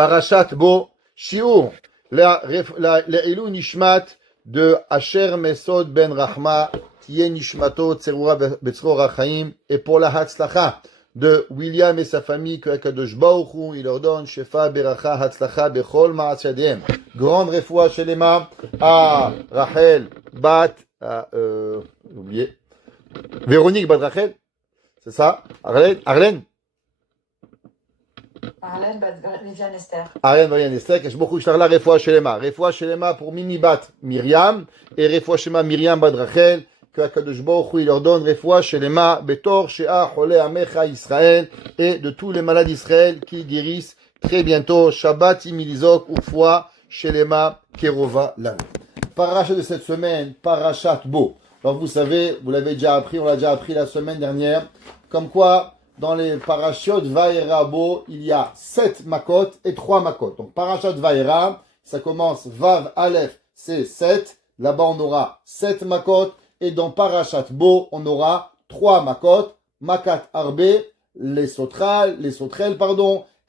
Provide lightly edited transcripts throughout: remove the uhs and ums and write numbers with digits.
Parashat Bo, Shiur, la Ilou Nishmat de Asher Mesod ben Rahma, Tiye Nishmato Tserura Betzro Rachaim, et pour la Hatzlacha de William et sa famille, que Akadosh Baruch Hu, il leur donne Shefa Beracha Hatzlacha Bechol Ma'asyadem. Grande refoua Shelema à Rachel Bat, oublié, Véronique Bat Rachel, c'est ça? Arlène Viviane Esther. Arlène Viviane Esther, que je beaucoup la refoua Shelema. Refoua Shelema pour Mimi Bat Myriam, et refoua Shema Myriam Bat Rachel, que Akadosh Baruch Hu, il leur donne refoua Shelema, Betor Shea Chole Amecha Israël, et de tous les malades d'Israël qui guérissent très bientôt. Shabbat Imilizok Ufoua Shelema Kerova Lan. Parachat de cette semaine, Parashat Bo. Alors vous savez, vous l'avez déjà appris, on l'a déjà appris la semaine dernière, comme quoi dans les parachutes Vaera Bo, il y a 7 makot et 3 makot. Donc Parashat Vaera, ça commence Vav Aleph, c'est 7. Là-bas on aura 7 makot. Et dans Parashat Bo, on aura 3 makot. Makat Arbe, les sotrel,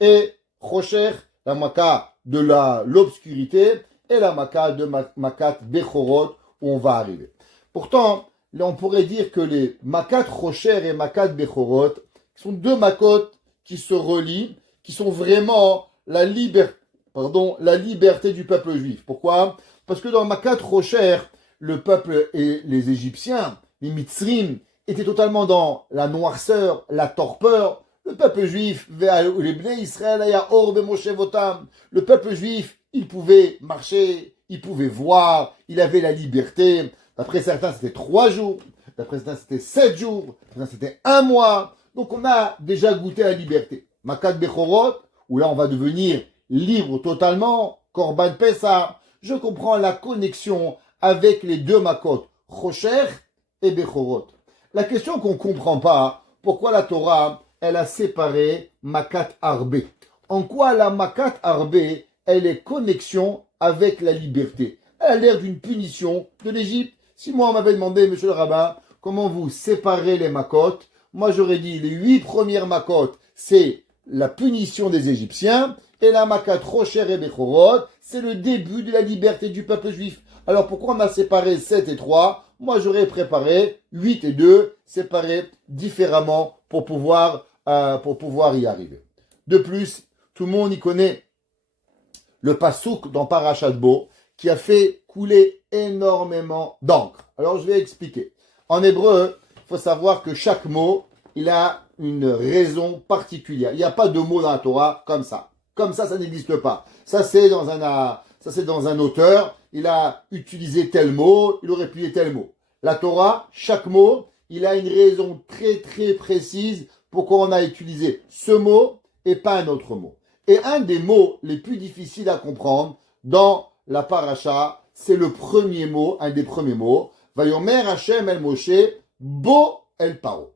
et Chosher, la maka de l'obscurité, et la maka de Makat Bechorot, où on va arriver. Pourtant, là, on pourrait dire que les Makat Chosher et Makat Bechorot sont 2 makot qui se relient, qui sont vraiment la liberté du peuple juif. Pourquoi? Parce que dans Makat Chosher, le peuple et les Égyptiens, les Mitzrim, étaient totalement dans la noirceur, la torpeur. Le peuple juif, les Bnei Israël, le peuple juif, il pouvait marcher, il pouvait voir, il avait la liberté. D'après certains, c'était 3 jours. D'après certains, c'était 7 jours. D'après certains, c'était 1 mois. Donc, on a déjà goûté à la liberté. Makat Bechorot, où là, on va devenir libre totalement. Korban Pessah. Je comprends la connexion avec les 2 makot, Chosher et Bechorot. La question qu'on ne comprend pas, pourquoi la Torah, elle a séparé Makat Arbe. En quoi la Makat Arbe, elle est connexion avec la liberté? Elle a l'air d'une punition de l'Égypte. Si moi on m'avait demandé, monsieur le rabbin, comment vous séparez les makot, moi j'aurais dit les 8 premières makot, c'est la punition des Égyptiens, et la Makat Chosher et Bechorot, c'est le début de la liberté du peuple juif. Alors pourquoi on a séparé 7 et 3? Moi j'aurais préparé 8 et 2, séparés différemment pour pouvoir y arriver. De plus, tout le monde y connaît le pasouk dans Parashat Bo qui a fait couler énormément d'encre. Alors je vais expliquer. En hébreu, il faut savoir que chaque mot, il a une raison particulière. Il n'y a pas de mot dans la Torah comme ça. Comme ça n'existe pas. Ça c'est dans un auteur. Il a utilisé tel mot, il aurait pu dire tel mot. La Torah, chaque mot, il a une raison très très précise pourquoi on a utilisé ce mot et pas un autre mot. Et un des mots les plus difficiles à comprendre dans la paracha, c'est le premier mot, un des premiers mots. Vayomer Hashem el Moshe, Bo el Paro.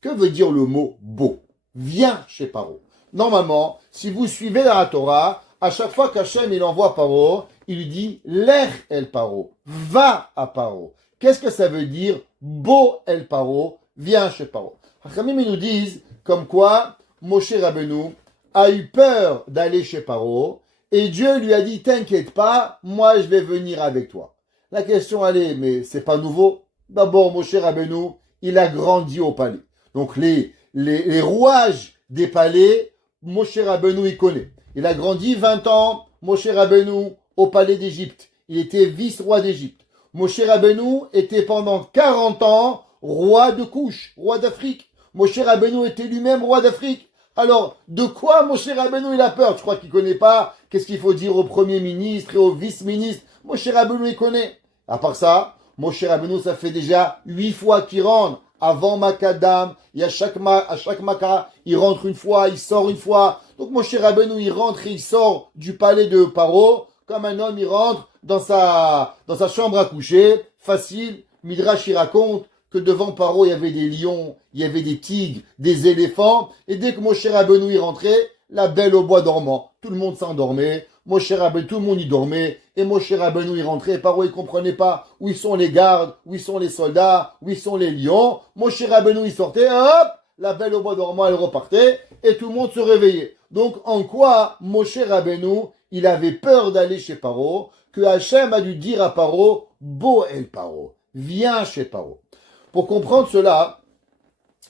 Que veut dire le mot Bo? Viens chez Paro. Normalement, si vous suivez la Torah, à chaque fois qu'Hachem il envoie Paro, il lui dit Lech el Paro, va à Paro. Qu'est-ce que ça veut dire Bo el Paro, viens chez Paro? Chachamim nous disent comme quoi Moshe Rabbeinu a eu peur d'aller chez Paro et Dieu lui a dit t'inquiète pas, moi je vais venir avec toi. La question elle est, mais c'est pas nouveau. D'abord Moshe Rabbeinu, il a grandi au palais. Donc les rouages des palais, Moshe Rabbeinu il connaît. Il a grandi 20 ans, Moshe Rabbeinu, au palais d'Égypte. Il était vice-roi d'Égypte. Moshe Rabbeinu était pendant 40 ans roi de Couche, roi d'Afrique. Moshe Rabbeinu était lui-même roi d'Afrique. Alors, de quoi Moshe Rabbeinu il a peur? Je crois qu'il ne connaît pas qu'est-ce qu'il faut dire au premier ministre et au vice-ministre. Moshe Rabbeinu il connaît. À part ça, Moshe Rabbeinu ça fait déjà 8 fois qu'il rentre. Avant Makadam, à chaque Maka, il rentre une fois, il sort une fois. Donc Moshe Rabbeinu, il rentre et il sort du palais de Paro, comme un homme, il rentre dans sa chambre à coucher, facile. Midrash, il raconte que devant Paro, il y avait des lions, il y avait des tigres, des éléphants. Et dès que Moshe Rabbeinu, il rentrait, la belle au bois dormant. Tout le monde s'endormait. Moshe Rabbeinu, tout le monde y dormait. Et Moshe Rabbeinu, il rentrait. Paro, il comprenait pas où ils sont les gardes, où ils sont les soldats, où ils sont les lions. Moshe Rabbeinu, il sortait, hop, la belle au bois dormant, elle repartait, et tout le monde se réveillait. Donc, en quoi Moshe Rabbeinu, il avait peur d'aller chez Paro, que Hachem a dû dire à Paro, Bo el Paro, viens chez Paro. Pour comprendre cela,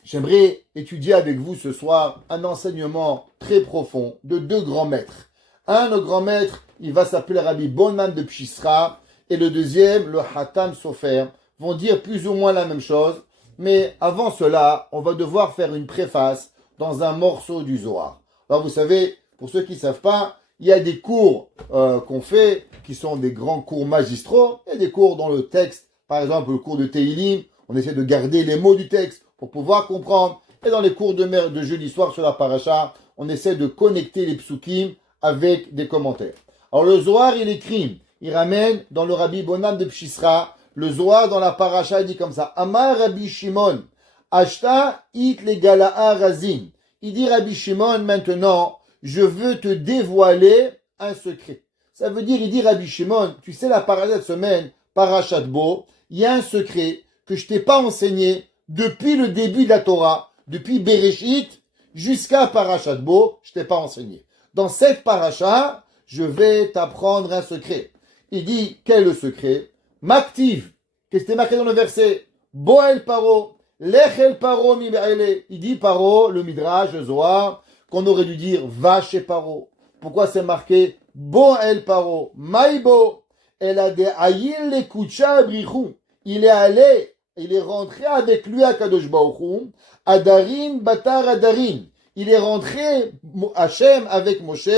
j'aimerais étudier avec vous ce soir un enseignement très profond de deux grands maîtres. Un, le grand maître, il va s'appeler Rabbi Bonman de Pshisra, et le deuxième, le Hatam Sofer, vont dire plus ou moins la même chose, mais avant cela, on va devoir faire une préface dans un morceau du Zohar. Alors vous savez, pour ceux qui ne savent pas, il y a des cours qu'on fait qui sont des grands cours magistraux, il y a des cours dans le texte, par exemple le cours de Teilim, on essaie de garder les mots du texte pour pouvoir comprendre, et dans les cours de jeudi soir sur la paracha, on essaie de connecter les psukim avec des commentaires. Alors le Zohar, il écrit, il ramène dans le Rabbi Bonam de Pshisra, le Zohar dans la paracha, il dit comme ça, Amar Rabbi Shimon, Ashta it le gala'a razin. Il dit Rabbi Shimon, maintenant, je veux te dévoiler un secret. Ça veut dire, il dit Rabbi Shimon, tu sais la paracha de semaine, parachat Bo, il y a un secret que je t'ai pas enseigné depuis le début de la Torah, depuis Bereshit jusqu'à parachat Bo, je t'ai pas enseigné. Dans cette paracha, je vais t'apprendre un secret. Il dit, quel est le secret? Maktiv, qu'est-ce qui est marqué dans le verset? Boel Paro, Lechel Paro mi be'ele. Il dit Paro, le Midrash, le Zohar, qu'on aurait dû dire va chez Paro. Pourquoi c'est marqué Boel Paro, Maïbo, El a de ayil le kucha brichou. Il est allé, il est rentré avec lui à Kadosh Baruch Hu, Adarin Batar Adarin. Il est rentré, Hachem, avec Moshe,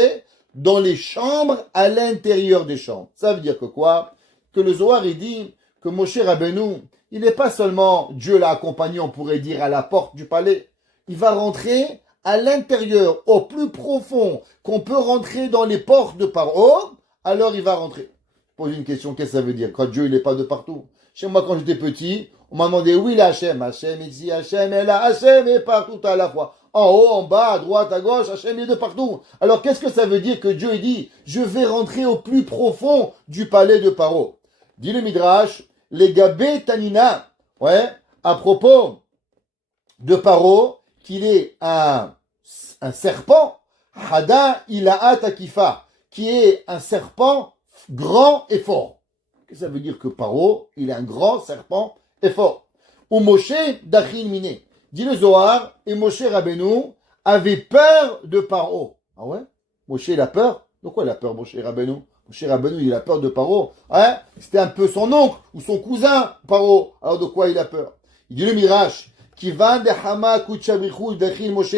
dans les chambres, à l'intérieur des chambres. Ça veut dire que quoi? Que le Zohar, il dit que Moshe Rabbeinu, il n'est pas seulement Dieu l'a accompagné, on pourrait dire, à la porte du palais. Il va rentrer à l'intérieur, au plus profond, qu'on peut rentrer dans les portes de Paro, alors il va rentrer. Je pose une question, qu'est-ce que ça veut dire? Quand Dieu, il n'est pas de partout. Chez moi, quand j'étais petit, on m'a demandé où il est Hachem. Hachem ici, Hachem est là, Hachem est partout à la fois. En haut, en bas, à droite, à gauche, Hachem est de partout. Alors qu'est-ce que ça veut dire que Dieu dit, je vais rentrer au plus profond du palais de Paro? Dit le Midrash, les Gabé Tanina, ouais, à propos de Paro, qu'il est un serpent, Hada Ilaha Takifa, qui est un serpent grand et fort. Qu'est-ce que ça veut dire que Paro, il est un grand serpent et fort? Ou Moshe Dachin Miné. Dit le Zohar, et Moshe Rabbeinu avait peur de Paro. Ah ouais? Moshe, il a peur? De quoi il a peur, Moshe Rabbeinu? Moshe Rabbeinu, il a peur de Paro. Hein? C'était un peu son oncle ou son cousin, Paro. Alors de quoi il a peur? Il dit le Mirash, qui va de Hama Kuchabrichou Dachin Moshe,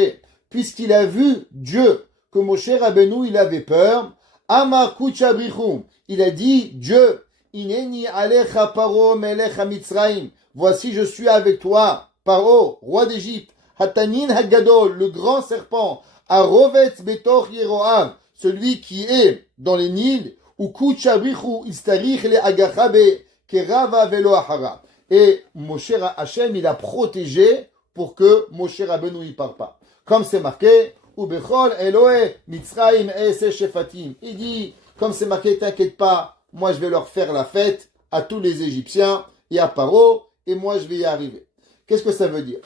puisqu'il a vu Dieu, que Moshe Rabbeinu, il avait peur. Amar Kuchabrichou, il a dit, Dieu, Ineni alecha Paro melech Mitzraim. Voici, je suis avec toi. Paro, roi d'Égypte, Hatanin Hagadol, le grand serpent, Arovetz Betor Yeroam, celui qui est dans les Nils, ou Kuchabrichu Istarich le Agachabe, Kerava Velo Ahara. Et Moshe Hachem, il a protégé pour que Moshe Rabbeinu y part pas. Comme c'est marqué, Ubechol Elohe Mitzraim Ese Shefatim. Il dit, comme c'est marqué, t'inquiète pas, moi je vais leur faire la fête à tous les Égyptiens et à Paro, et moi je vais y arriver. Qu'est-ce que ça veut dire?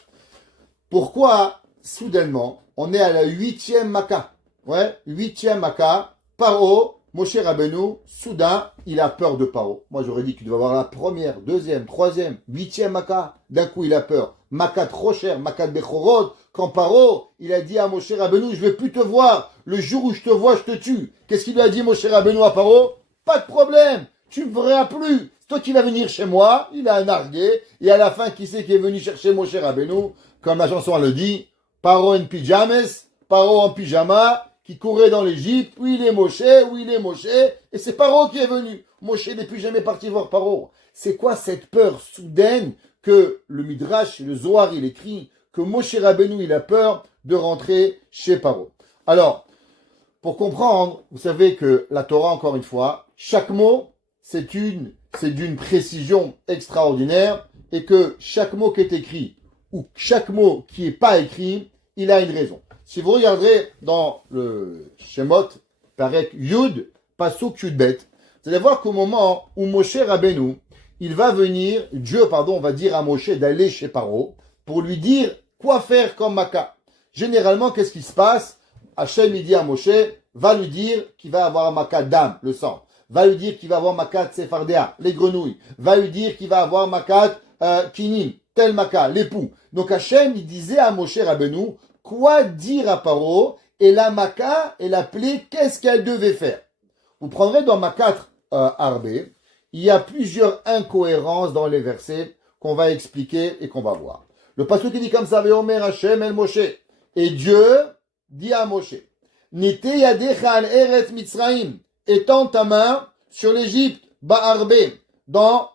Pourquoi, soudainement, on est à la 8e Makkah? Ouais, 8e Makkah, Paro, Moshe Rabbeinu, soudain, il a peur de Paro. Moi, j'aurais dit qu'il devait avoir la première, deuxième, troisième, 8e Makkah. D'un coup, il a peur. Makkah trop cher, Makkah Bechorot. Quand Paro, il a dit à Moshe Rabbeinu, je vais plus te voir. Le jour où je te vois, je te tue. Qu'est-ce qu'il lui a dit, Moshe Rabbeinu, à Paro? Pas de problème. Tu me verras plus. C'est toi qui vas venir chez moi. Il a un argué. Et à la fin, qui c'est qui est venu chercher Moshe Rabbeinu? Comme la chanson le dit, Paro en pyjamas, Paro en pyjama, qui courait dans l'Égypte. Oui, il est Moshe, oui, il est Moshe. Et c'est Paro qui est venu. Moshe n'est plus jamais parti voir Paro. C'est quoi cette peur soudaine que le Midrash, le Zohar, il écrit, que Moshe Rabbeinu, il a peur de rentrer chez Paro? Alors, pour comprendre, vous savez que la Torah, encore une fois, chaque mot, c'est d'une précision extraordinaire, et que chaque mot qui est écrit, ou chaque mot qui n'est pas écrit, il a une raison. Si vous regarderez dans le Shemot, Parek Yud, Pasuk Yudbet, vous allez voir qu'au moment où Moshe Rabbeinu, il va venir, Dieu, va dire à Moshe d'aller chez Paro, pour lui dire quoi faire comme Maka? Généralement, qu'est-ce qui se passe? Hachem, il dit à Moshe, va lui dire qu'il va avoir un Maka d'âme, le sang. Va lui dire qu'il va avoir Maka Tsefardéa, les grenouilles. Va lui dire qu'il va avoir Maka Kinim, tel Maka, l'époux. Donc Hachem, il disait à Moshe Rabbeinu, quoi dire à Paro? Et la Maka, et la plaie, qu'est-ce qu'elle devait faire? Vous prendrez dans Makat Arbé, il y a plusieurs incohérences dans les versets qu'on va expliquer et qu'on va voir. Le passage qui dit comme ça, Veomer Hachem el Moshe. Et Dieu dit à Moshe, Nite yadecha al Eretz Mitzraim, étends ta main sur l'Égypte, Ba'arbé, dans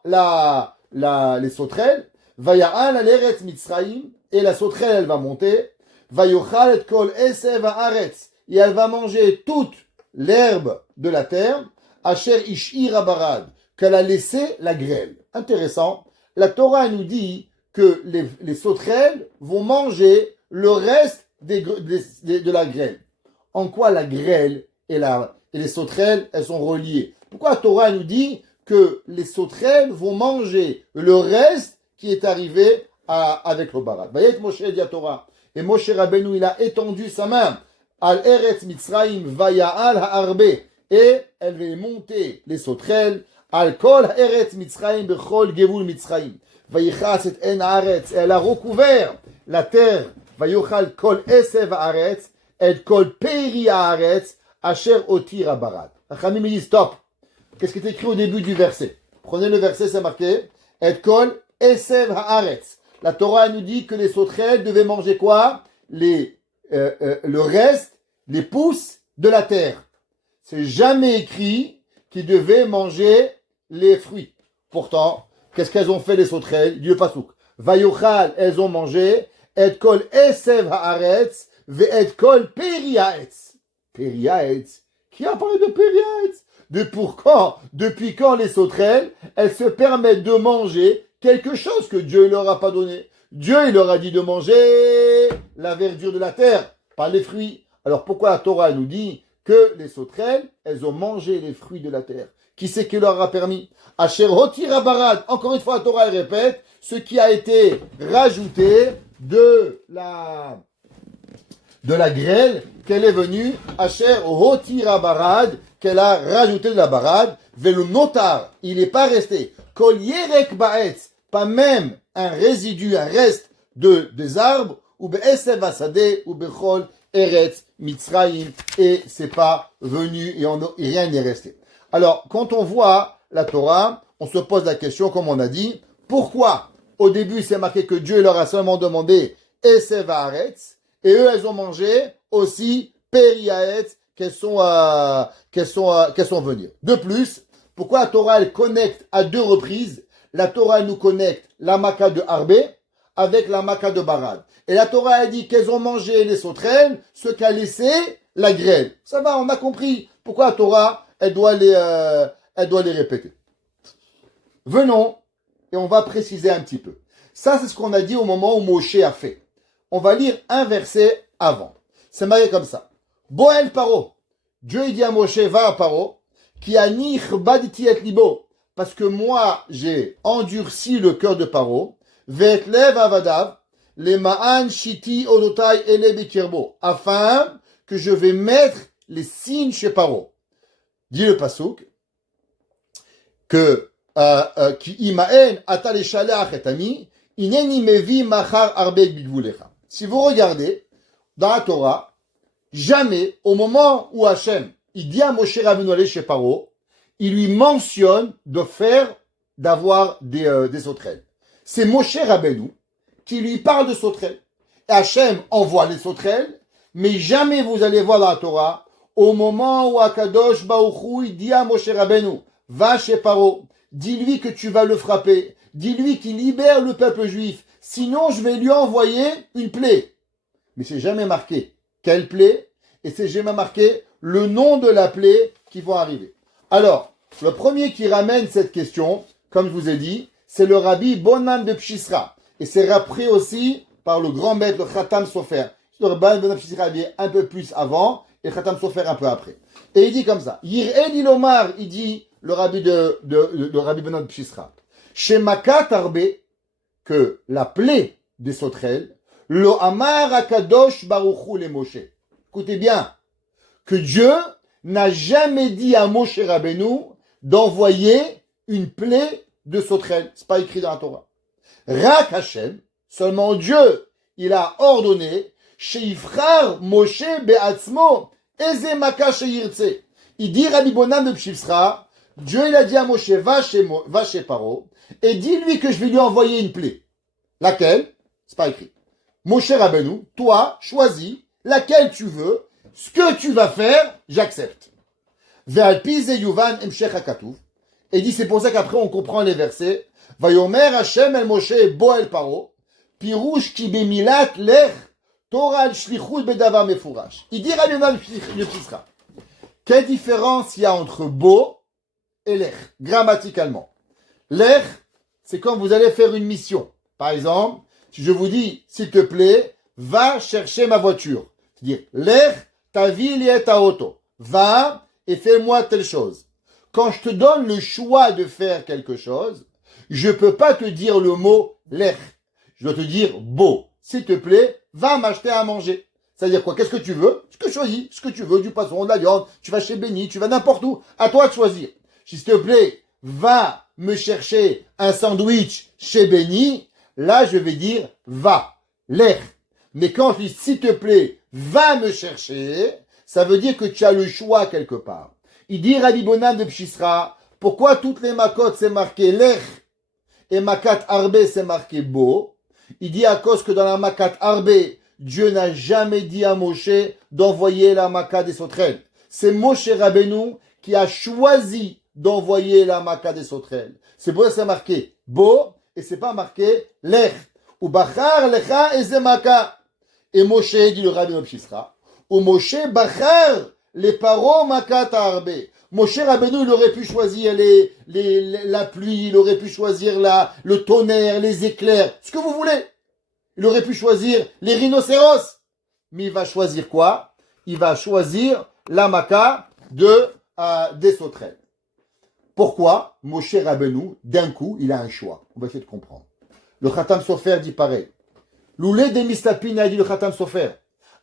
les sauterelles, Vaya'al al Eretz Mitzraim, et la sauterelle elle va monter, Vayochal et kol esev haaretz, et elle va manger toute l'herbe de la terre, Asher ishir barad, qu'elle a laissé la grêle. Intéressant, la Torah nous dit que les sauterelles vont manger le reste de la grêle. En quoi la grêle et les sauterelles, elles sont reliées? Pourquoi la Torah nous dit que les sauterelles vont manger le reste qui est arrivé avec le barad? Vayet Moshe dit à Torah, et Moshe Rabbeinu, il a étendu sa main, al Eretz Mitzraim vaya'al ha'arbe, et elle va monter les sauterelles, al kol Eretz Mitzraim bechol gevul Mitzraim, vayichas et en haaretz, elle a recouvert la terre, vayochal kol esev haaretz, et kol peri haaretz, asher otir habarad. Chachamim dit stop. Qu'est-ce qui est écrit au début du verset? Prenez le verset, c'est marqué, et kol esev haaretz. La Torah nous dit que les sauterelles devaient manger quoi? Le reste, les pousses de la terre. C'est jamais écrit qu'ils devaient manger les fruits. Pourtant, qu'est-ce qu'elles ont fait les sauterelles? Dieu pasouk. Vayochal, elles ont mangé. Et kol esev haaretz, ve et kol peri haetz. Peri haetz. Qui a parlé de peri haetz? Depuis quand les sauterelles, elles se permettent de manger quelque chose que Dieu ne leur a pas donné? Dieu, il leur a dit de manger la verdure de la terre, pas les fruits. Alors pourquoi la Torah nous dit que les sauterelles, elles ont mangé les fruits de la terre? Qui c'est qui leur a permis? Asher hotir habarad. Encore une fois, la Torah elle répète ce qui a été rajouté de la grêle qu'elle est venue. Asher hotir habarad, qu'elle a rajouté de la barade. Velo notar, il n'est pas resté. Kol yerek baetz, pas même un résidu, un reste des arbres, ou be'esev asade, ou bechol eretz Mitzraïm, et c'est pas venu, et rien n'est resté. Alors, quand on voit la Torah, on se pose la question, comme on a dit, pourquoi au début c'est marqué que Dieu leur a seulement demandé esev haaretz, et eux elles ont mangé aussi peri haetz, qu'elles sont venues. De plus, pourquoi la Torah elle connecte à deux reprises? La Torah elle nous connecte la Maka de Arbé avec la Maka de Barad. Et la Torah a dit qu'elles ont mangé les sauterelles, ce qu'a laissé la grêle. Ça va, on a compris pourquoi la Torah elle doit les répéter. Venons et on va préciser un petit peu. Ça c'est ce qu'on a dit au moment où Moshe a fait. On va lire un verset avant. C'est marqué comme ça. Boel Paro. Dieu il dit à Moshe, va à Paro, qui a nichbaditi et libo, parce que moi j'ai endurci le cœur de Paro, ve'etlev avadav, les ma'an shiti odotai ele bekirbo, afin que je vais mettre les signes chez Paro. Dit le pasuk que qui imaen atal shalach et ami, ineni mevi machar arbek bigvulecha. Si vous regardez dans la Torah, jamais, au moment où Hachem, il dit à Moshe Rabbeinu aller chez Paro, il lui mentionne d'avoir des sauterelles. C'est Moshe Rabbeinu qui lui parle de sauterelles. Et Hachem envoie les sauterelles, mais jamais vous allez voir dans la Torah, au moment où Akadosh Baruch Hu, il dit à Moshe Rabbeinu, va chez Paro, dis-lui que tu vas le frapper, dis-lui qu'il libère le peuple juif, sinon je vais lui envoyer une plaie. Mais c'est jamais marqué quelle plaie, et c'est jamais marqué le nom de la plaie qui va arriver. Alors, le premier qui ramène cette question, comme je vous ai dit, c'est le rabbi Bonan de Pshisra. Et c'est rappelé aussi par le grand maître, le Khatam Sofer. Le rabbi Bonan de Pshisra est un peu plus avant, et le Khatam Sofer un peu après. Et il dit comme ça, Yir'el Ilomar, il dit, le rabbi rabbi Bonan de Pshisra, chez Makat Arbe, que la plaie des sauterelles, Lo amar akadosh baruch hu le Moshe. Écoutez bien, que Dieu n'a jamais dit à Moshe Rabbeinu d'envoyer une plaie de sauterelle. C'est pas écrit dans la Torah. Rak Hashem, seulement Dieu, il a ordonné, Sheifrar Moshe be'atzmo, eze maka sheyirtse. Il dit Rabbi Bonam de Pshifsra, Dieu il a dit à Moshe, va chez Paro, et dis-lui que je vais lui envoyer une plaie. Laquelle? C'est pas écrit. Moshe Rabbeinu, toi, choisis laquelle tu veux, ce que tu vas faire, j'accepte. Ve'alpi ze yuvan emshech hakatuv. Et dit, c'est pour ça qu'après on comprend les versets. Vayomer Hashem el Moshe bo el Paro, pirouche ki bemilat lech, Torah al shlichut bedavar mefurash. Il dit Rabbi Bonam de Pshifsra. Quelle différence il y a entre bo et lech, grammaticalement? Lech, c'est quand vous allez faire une mission. Par exemple, si je vous dis, s'il te plaît, va chercher ma voiture. C'est-à-dire, lech, ta ville et ta auto. Va et fais-moi telle chose. Quand je te donne le choix de faire quelque chose, je peux pas te dire le mot lech. Je dois te dire bo. S'il te plaît, va m'acheter à manger. C'est-à-dire quoi? Qu'est-ce que tu veux? Ce que tu choisis. Ce que tu veux, du poisson, de la viande. Tu vas chez Benny, tu vas n'importe où. À toi de choisir. S'il te plaît, va me chercher un sandwich chez Benny. Là, je vais dire va. Lech. Mais quand je dis s'il te plaît, va me chercher, ça veut dire que tu as le choix quelque part. Il dit Rabbi Bonam de Pshifsra, pourquoi toutes les makot c'est marqué lech et makat arbe c'est marqué bo? Il dit à cause que dans la makat arbe, Dieu n'a jamais dit à Moshe d'envoyer la makat des sauterelles. C'est Moshe Rabbeinu qui a choisi d'envoyer la makat des sauterelles. C'est pour ça que c'est marqué bo et c'est pas marqué lech. Ou bachar lecha eze maka. Et Moshe dit le Rabbi de Pshifsra. Ou Moshe bachar les paro makat arbe. Moshe Rabbeinu, il aurait pu choisir la pluie, il aurait pu choisir le tonnerre, les éclairs, ce que vous voulez. Il aurait pu choisir les rhinocéros. Mais il va choisir quoi? Il va choisir la maca des sauterelles. Pourquoi? Moshe Rabbeinu, d'un coup, il a un choix. On va essayer de comprendre. Le Khatam Sofer dit pareil. L'oulé des mistapines a dit le Khatam Sofer.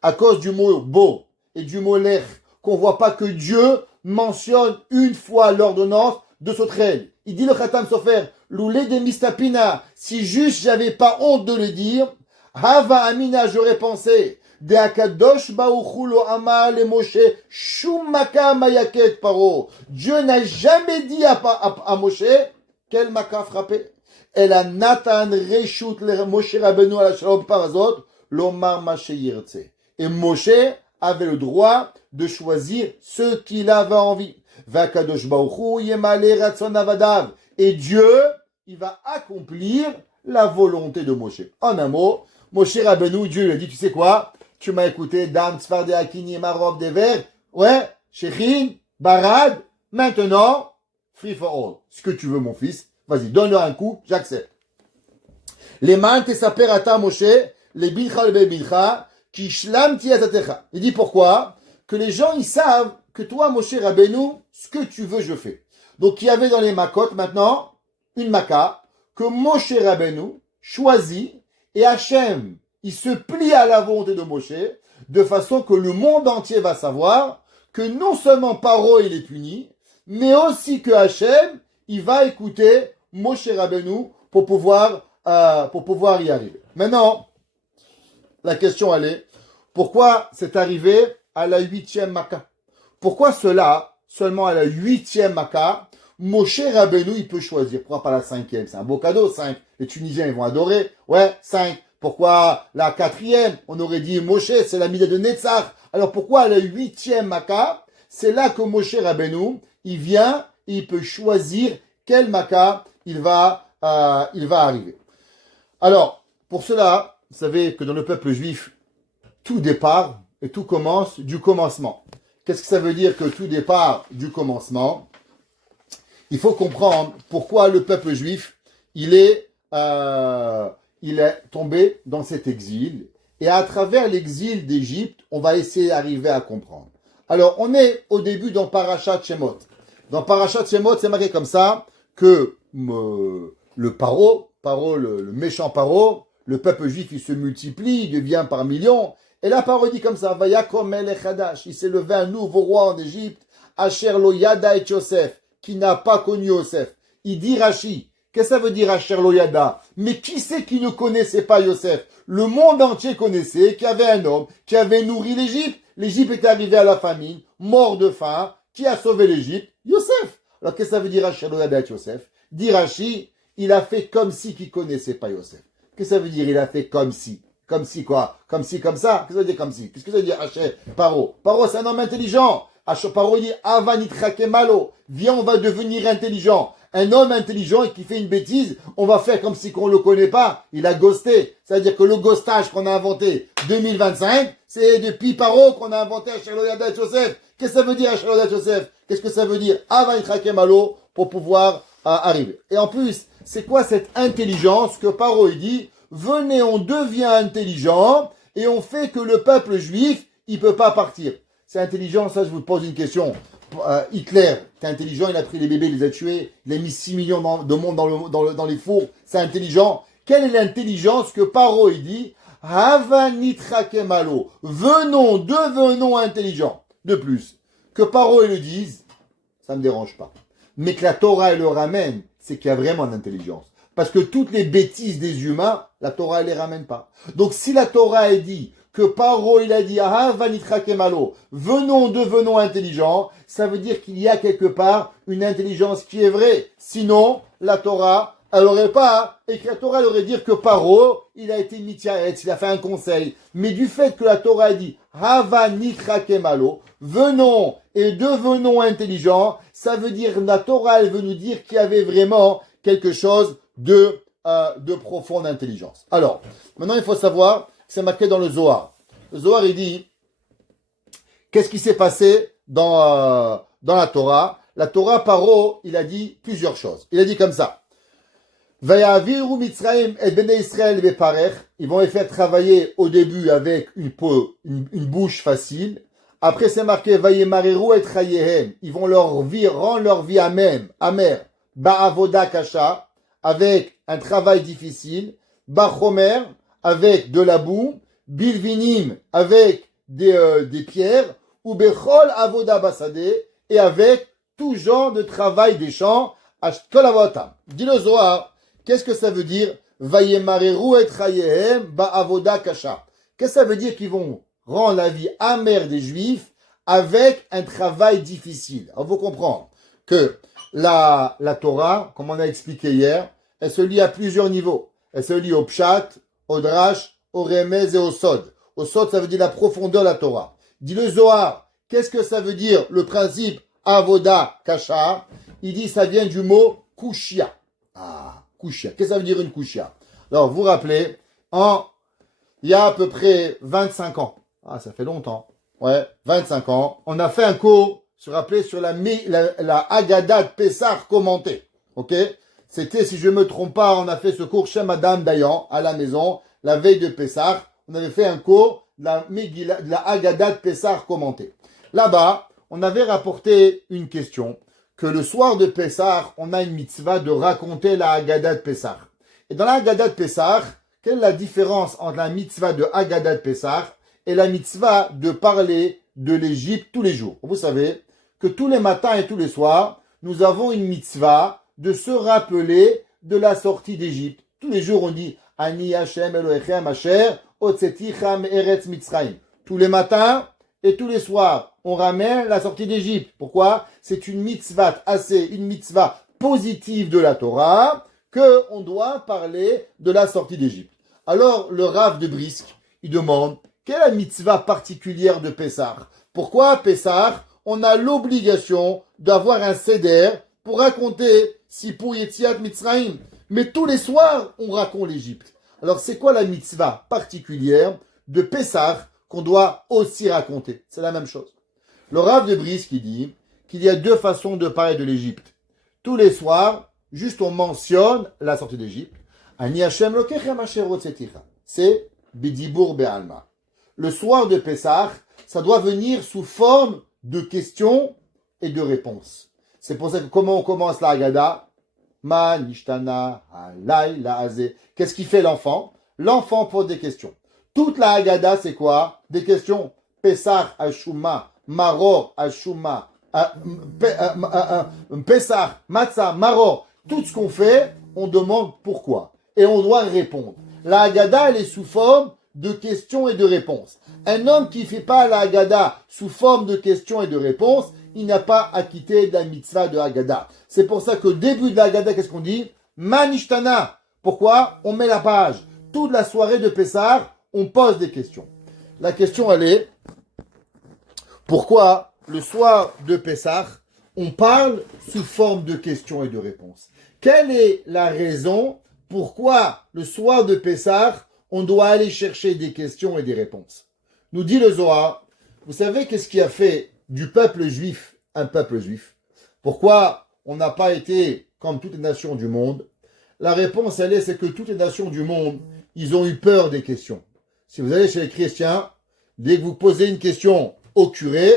À cause du mot beau et du mot lech, qu'on voit pas que Dieu mentionne une fois l'ordonnance de sauterelle. Il dit le Khatam Sofer, l'oulé des mistapina, si juste j'avais pas honte de le dire, Hava Amina, j'aurais pensé, de Akadosh Baruch Amar le Moshe, Shumaka Mayaket Paro. Dieu n'a jamais dit à Moshe, quel maka frappé. Elle a Nathan Reshut le Moshe Rabbeinu à la Shalom Parazot, l'Omar Mashe Yirtse. Et Moshe avait le droit de choisir ce qu'il avait envie. Vakadosh Baruch Hu Yemale Ratzon Avadav. Et Dieu, il va accomplir la volonté de Moshe. En un mot, Moshe Rabbeinu, Dieu lui a dit, tu sais quoi? Tu m'as écouté, Dam, Tzfar de Akini, Marov, Dever. Ouais, Shechin, Barad. Maintenant, free for all. Ce que tu veux, mon fils. Vas-y, donne-leur un coup, j'accepte. Les man te saper ata Moshe, les bilcha le bilcha, qui shlam ti atatecha. Il dit pourquoi? Que les gens, ils savent que toi, Moshe Rabbeinu, ce que tu veux, je fais. Donc, il y avait dans les makot, maintenant, une maka, que Moshe Rabbeinu choisit, et Hachem, il se plie à la volonté de Moshe, de façon que le monde entier va savoir que non seulement Paro, il est puni, mais aussi que Hachem, il va écouter Moshe Rabbeinu pour pouvoir y arriver. Maintenant, la question elle est, pourquoi c'est arrivé à la 8e Maka? Pourquoi cela, seulement à la 8e Maka, Moshe Rabbeinu, il peut choisir? Pourquoi pas la 5e? C'est un beau cadeau, 5. Les Tunisiens, ils vont adorer. Ouais, 5. Pourquoi la 4e? On aurait dit Moshe, c'est la Mida de Netzach. Alors pourquoi à la 8e Maka? C'est là que Moshe Rabbeinu, il vient et il peut choisir quel Maka il va arriver. Alors, pour cela, vous savez que dans le peuple juif, tout départ et tout commence du commencement. Qu'est-ce que ça veut dire que tout départ du commencement? Il faut comprendre pourquoi le peuple juif, il est tombé dans cet exil. Et à travers l'exil d'Égypte, on va essayer d'arriver à comprendre. Alors, on est au début dans Parashat Shemot. Dans Parashat Shemot, c'est marqué comme ça que le Paro, le méchant Paro, le peuple juif, il se multiplie, il devient par millions. Et la parole dit comme ça, Vayakom melech hadash, il s'est levé un nouveau roi en Égypte, Asher lo yada et Yosef, qui n'a pas connu Yosef. Il dit Rashi, qu'est-ce que ça veut dire Asher lo yada? Mais qui c'est qui ne connaissait pas Yosef? Le monde entier connaissait qu'il y avait un homme qui avait nourri l'Égypte. L'Égypte était arrivée à la famine, mort de faim. Qui a sauvé l'Égypte? Yosef. Alors qu'est-ce que ça veut dire Asher lo yada et Yosef? Dit Rashi, il a fait comme si qu'il connaissait pas Yosef. Qu'est-ce que ça veut dire il a fait comme si? Comme si quoi? Comme si, comme ça? Qu'est-ce que ça veut dire comme si? Qu'est-ce que ça veut dire Haché? Paro? Paro, c'est un homme intelligent. Paro dit Avanitrake malo. Viens, on va devenir intelligent. Un homme intelligent et qui fait une bêtise, on va faire comme si qu'on le connaît pas. Il a ghosté. C'est-à-dire que le ghostage qu'on a inventé 2025, c'est depuis Paro qu'on a inventé Asher lo yada et Yosef. Qu'est-ce que ça veut dire Asher lo yada et Yosef? Qu'est-ce que ça veut dire Avanitrake malo pour pouvoir arriver? Et en plus, c'est quoi cette intelligence que Paro il dit? Venez, on devient intelligent et on fait que le peuple juif, il peut pas partir. C'est intelligent, ça je vous pose une question. Hitler, c'est intelligent, il a pris les bébés, il les a tués, il a mis 6 millions de monde dans les fours, c'est intelligent. Quelle est l'intelligence que Paro il dit? Havanitrake malo. Venons, devenons intelligents. De plus, que Paro il le dise, ça me dérange pas. Mais que la Torah elle le ramène, c'est qu'il y a vraiment d'intelligence. Parce que toutes les bêtises des humains, la Torah elle les ramène pas. Donc si la Torah est dit que Paro il a dit malo, venons, devenons intelligents, ça veut dire qu'il y a quelque part une intelligence qui est vraie. Sinon, la Torah, elle aurait pas écrit. La Torah elle aurait dit que Paro, il a été mityaetz, il a fait un conseil. Mais du fait que la Torah a dit malo, venons et devenons intelligents, ça veut dire la Torah elle veut nous dire qu'il y avait vraiment quelque chose de profonde intelligence. Alors, maintenant il faut savoir, c'est marqué dans le Zohar. Le Zohar il dit, qu'est-ce qui s'est passé dans la Torah? La Torah, Paro, il a dit plusieurs choses. Il a dit comme ça. Vayaviru Mitzrayim et Bnei Israël beparech. Ils vont les faire travailler au début avec une bouche facile. Après c'est marqué Vayemareru et Chayehem. Ils vont rendre leur vie amère. Ba'avoda kasha, avec un travail difficile, Bachomer, avec de la boue, Bilvinim, avec des pierres, ou Bechol avoda basade, et avec tout genre de travail des champs, Ashkol avotam. Dis le Zohar, qu'est-ce que ça veut dire? Vayemareru et chayehem ba'avoda kasha. Qu'est-ce que ça veut dire qu'ils vont rendre la vie amère des Juifs avec un travail difficile? Alors, vous comprendre que la Torah, comme on a expliqué hier, elle se lit à plusieurs niveaux. Elle se lit au Pshat, au Drash, au Remez et au Sod. Au Sod, ça veut dire la profondeur de la Torah. Dit le Zohar, qu'est-ce que ça veut dire le principe Avoda Kasha? Il dit ça vient du mot Kushia. Ah, Kushia. Qu'est-ce que ça veut dire une Kushia? Alors, vous vous rappelez, il y a à peu près 25 ans. Ah, ça fait longtemps. Ouais, 25 ans. On a fait un cours, se rappeler, sur la Haggadah de Pessah commentée. Ok? C'était, si je ne me trompe pas, on a fait ce cours chez Madame Dayan, à la maison, la veille de Pessah. On avait fait un cours de la Haggadah de Pessah commentée. Là-bas, on avait rapporté une question, que le soir de Pessah, on a une mitzvah de raconter la Haggadah de Pessah. Et dans la Haggadah de Pessah, quelle est la différence entre la mitzvah de Haggadah de Pessah et la mitzvah de parler de l'Égypte tous les jours? Vous savez que tous les matins et tous les soirs, nous avons une mitzvah de se rappeler de la sortie d'Égypte. Tous les jours, on dit Ani Hashem Elohechem Asher Otzeticha Eretz Mitzrayim. Tous les matins et tous les soirs, on ramène la sortie d'Égypte. Pourquoi? C'est une mitzvah une mitzvah positive de la Torah, que on doit parler de la sortie d'Égypte. Alors, le Rav de Brisk, il demande, quelle est la mitzvah particulière de Pessah? Pourquoi à Pessah, on a l'obligation d'avoir un seder pour raconter Sipur Yetziat Mitzrayim? Mais tous les soirs, on raconte l'Égypte. Alors, c'est quoi la mitzvah particulière de Pessah qu'on doit aussi raconter? C'est la même chose. Le Rav de Brisk, il dit qu'il y a deux façons de parler de l'Égypte. Tous les soirs, juste on mentionne la sortie d'Égypte. Ani Hashem Lokechem Asher Otzeticha. C'est Bidibur Be'alma. Le soir de Pessah, ça doit venir sous forme de questions et de réponses. C'est pour ça que comment on commence la Haggadah? Ma nishtana halay la azé. Qu'est-ce qu'il fait l'enfant? L'enfant pose des questions. Toute la Haggadah, c'est quoi? Des questions. Pesach, Ashuma, Maror, Ashuma, Pesach, Matzah, Maror. Tout ce qu'on fait, on demande pourquoi. Et on doit répondre. La Haggadah, elle est sous forme de questions et de réponses. Un homme qui ne fait pas la Haggadah sous forme de questions et de réponses, il n'a pas acquitté de la mitzvah de Haggadah. C'est pour ça qu'au début de la Haggadah, qu'est-ce qu'on dit? Manishtana. Pourquoi? On met la page. Toute la soirée de Pessah, on pose des questions. La question, elle est, pourquoi le soir de Pessah, on parle sous forme de questions et de réponses? Quelle est la raison pourquoi le soir de Pessah, on doit aller chercher des questions et des réponses? Nous dit le Zohar, vous savez qu'est-ce qui a fait du peuple juif un peuple juif? Pourquoi on n'a pas été comme toutes les nations du monde? La réponse, elle est, c'est que toutes les nations du monde, ils ont eu peur des questions. Si vous allez chez les chrétiens, dès que vous posez une question au curé,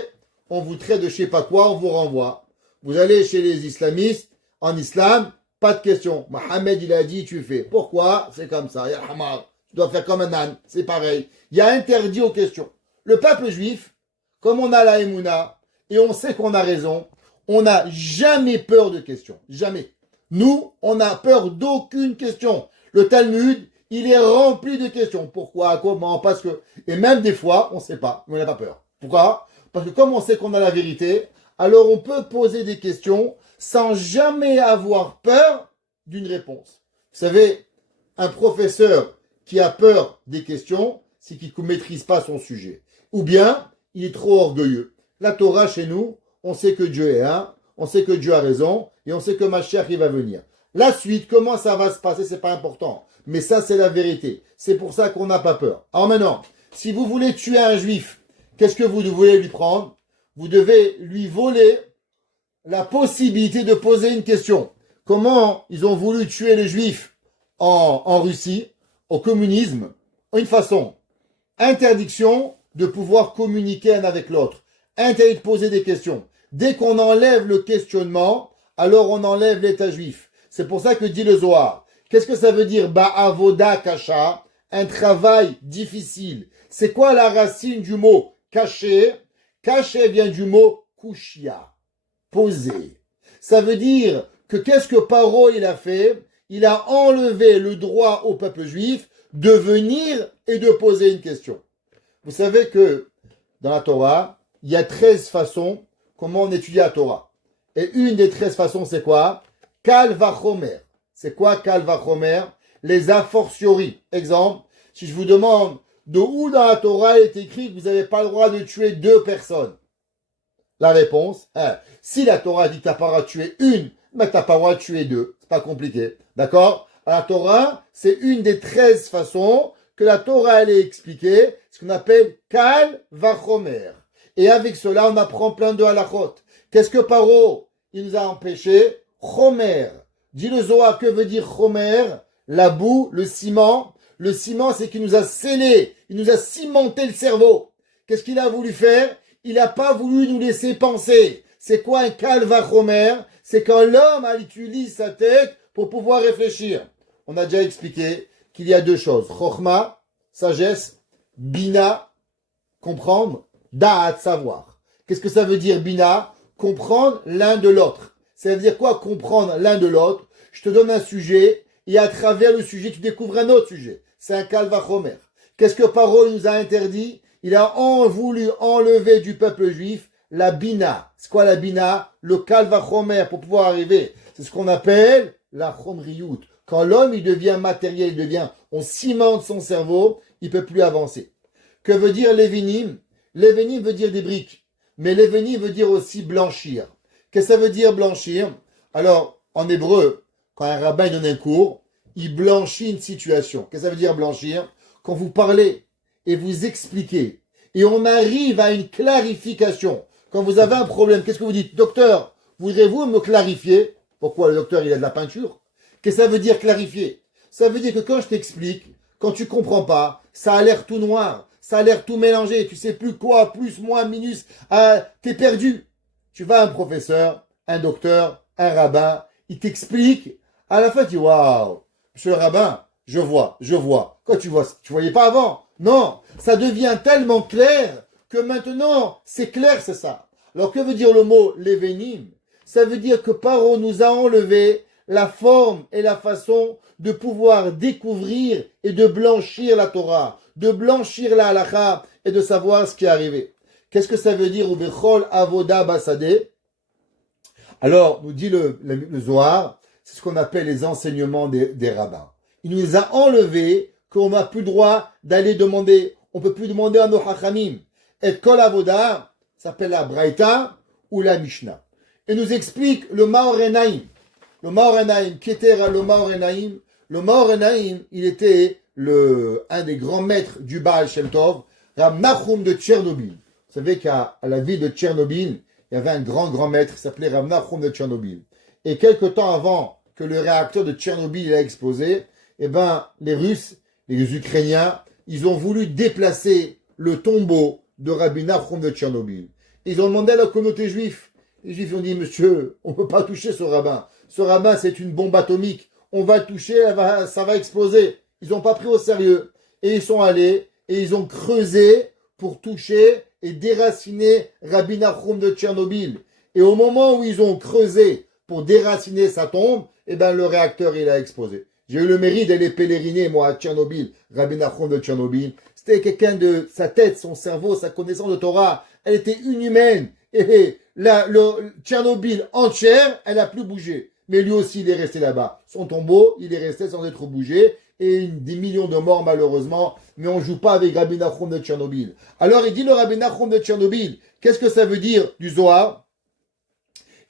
on vous traite de je sais pas quoi, on vous renvoie. Vous allez chez les islamistes, en islam, pas de question. Mohamed, il a dit, tu fais. Pourquoi? C'est comme ça. Ya Hamar, tu dois faire comme un âne. C'est pareil. Il y a interdit aux questions. Le peuple juif, comme on a la Emouna, et on sait qu'on a raison, on n'a jamais peur de questions. Jamais. Nous, on n'a peur d'aucune question. Le Talmud, il est rempli de questions. Pourquoi? Comment? Parce que... Et même des fois, on ne sait pas, mais on n'a pas peur. Pourquoi? Parce que comme on sait qu'on a la vérité, alors on peut poser des questions sans jamais avoir peur d'une réponse. Vous savez, un professeur qui a peur des questions, c'est qu'il ne maîtrise pas son sujet. Ou bien, il est trop orgueilleux. La Torah, chez nous, on sait que Dieu est un, on sait que Dieu a raison, et on sait que Mashiach, il va venir. La suite, comment ça va se passer, c'est pas important. Mais ça, c'est la vérité. C'est pour ça qu'on n'a pas peur. Alors maintenant, si vous voulez tuer un juif, qu'est-ce que vous devez lui prendre? Vous devez lui voler la possibilité de poser une question. Comment ils ont voulu tuer les juifs en Russie, au communisme? Une façon. Interdiction de pouvoir communiquer un avec l'autre. Interdit de poser des questions. Dès qu'on enlève le questionnement, alors on enlève l'état juif. C'est pour ça que dit le Zohar. Qu'est-ce que ça veut dire Ba'avoda kasha? Un travail difficile. C'est quoi la racine du mot caché? Caché vient du mot kushia, poser. Ça veut dire que qu'est-ce que Paro il a fait? Il a enlevé le droit au peuple juif de venir et de poser une question. Vous savez que dans la Torah, il y a 13 façons comment on étudie la Torah. Et une des 13 façons, c'est quoi? Kal vachomer. C'est quoi Kal vachomer? Les a fortiori. Exemple, si je vous demande de où dans la Torah il est écrit que vous n'avez pas le droit de tuer 2 personnes. La réponse, si la Torah dit que tu n'as pas le droit de tuer une, mais tu n'as pas le droit de tuer 2. C'est pas compliqué. D'accord? La Torah, c'est une des 13 façons que la Torah elle est expliquée, ce qu'on appelle Kal vachomer. Et avec cela, on apprend plein de halachot. Qu'est-ce que Paro, il nous a empêché? Chomer. Dis le Zohar, que veut dire Chomer? La boue, le ciment. Le ciment, c'est qu'il nous a scellé, il nous a cimenté le cerveau. Qu'est-ce qu'il a voulu faire? Il n'a pas voulu nous laisser penser. C'est quoi un Kal vachomer? C'est quand l'homme utilise sa tête pour pouvoir réfléchir. On a déjà expliqué qu'il y a 2 choses. Chokhma, sagesse, bina, comprendre, da'at, savoir. Qu'est-ce que ça veut dire bina? Comprendre l'un de l'autre. Ça veut dire quoi comprendre l'un de l'autre? Je te donne un sujet et à travers le sujet, tu découvres un autre sujet. C'est un Kal vachomer. Qu'est-ce que Paro nous a interdit? Il a voulu enlever du peuple juif la bina. C'est quoi la bina? Le Kal vachomer pour pouvoir arriver. C'est ce qu'on appelle la chomriyut. Quand l'homme il devient matériel, on cimente son cerveau, il peut plus avancer. Que veut dire levinim? Levinim veut dire des briques. Mais levinim veut dire aussi blanchir. Qu'est-ce que ça veut dire blanchir? Alors, en hébreu, quand un rabbin donne un cours, il blanchit une situation. Qu'est-ce que ça veut dire blanchir? Quand vous parlez et vous expliquez, et on arrive à une clarification. Quand vous avez un problème, qu'est-ce que vous dites? Docteur, voudrez-vous me clarifier? Pourquoi le docteur, il a de la peinture? Qu'est-ce que ça veut dire clarifier? Ça veut dire que quand je t'explique, quand tu comprends pas, ça a l'air tout noir, ça a l'air tout mélangé, tu sais plus quoi, plus, moins, minus, t'es perdu. Tu vas à un professeur, un docteur, un rabbin, il t'explique, à la fin tu dis waouh, monsieur le rabbin, je vois. Quoi tu vois? Tu voyais pas avant? Non, ça devient tellement clair que maintenant, c'est clair, c'est ça. Alors que veut dire le mot Levenim? Ça veut dire que Paro nous a enlevé la forme et la façon de pouvoir découvrir et de blanchir la Torah, de blanchir la halakha et de savoir ce qui est arrivé. Qu'est-ce que ça veut dire Ubechol Avoda Basade? Alors, nous dit le Zohar, c'est ce qu'on appelle les enseignements des rabbins. Il nous les a enlevés, qu'on n'a plus le droit d'aller demander, on ne peut plus demander à nos hachamim. Et Kol Avoda s'appelle la Braïta ou la Mishnah. Et nous explique le Maor Enaim. Le Maor Enaim, qui était le Maor Enaim? Le Maor Enaim, il était un des grands maîtres du Baal Shem Tov, Rab Nachum de Tchernobyl. Vous savez qu'à la ville de Tchernobyl, il y avait un grand maître qui s'appelait Rab Nachum de Tchernobyl. Et quelque temps avant que le réacteur de Tchernobyl a explosé, eh ben, les Russes, les Ukrainiens, ils ont voulu déplacer le tombeau de Rabbi Nachum de Tchernobyl. Ils ont demandé à la communauté juive. Les Juifs ont dit, monsieur, on ne peut pas toucher ce rabbin. Ce rabbin, c'est une bombe atomique. On va le toucher, ça va exploser. Ils n'ont pas pris au sérieux. Et ils sont allés et ils ont creusé pour toucher et déraciner Rabbi Nachum de Tchernobyl. Et au moment où ils ont creusé pour déraciner sa tombe, eh ben, le réacteur, il a explosé. J'ai eu le mérite d'aller pèleriner, moi, à Tchernobyl, Rabbi Nachum de Tchernobyl. C'était quelqu'un de sa tête, son cerveau, sa connaissance de Torah. Elle était inhumaine. Et le Tchernobyl entière, elle n'a plus bougé. Mais lui aussi, il est resté là-bas. Son tombeau, il est resté sans être bougé. Et des millions de morts, malheureusement. Mais on ne joue pas avec Rabbi Nachum de Tchernobyl. Alors, il dit le Rabbi Nachum de Tchernobyl. Qu'est-ce que ça veut dire du Zohar?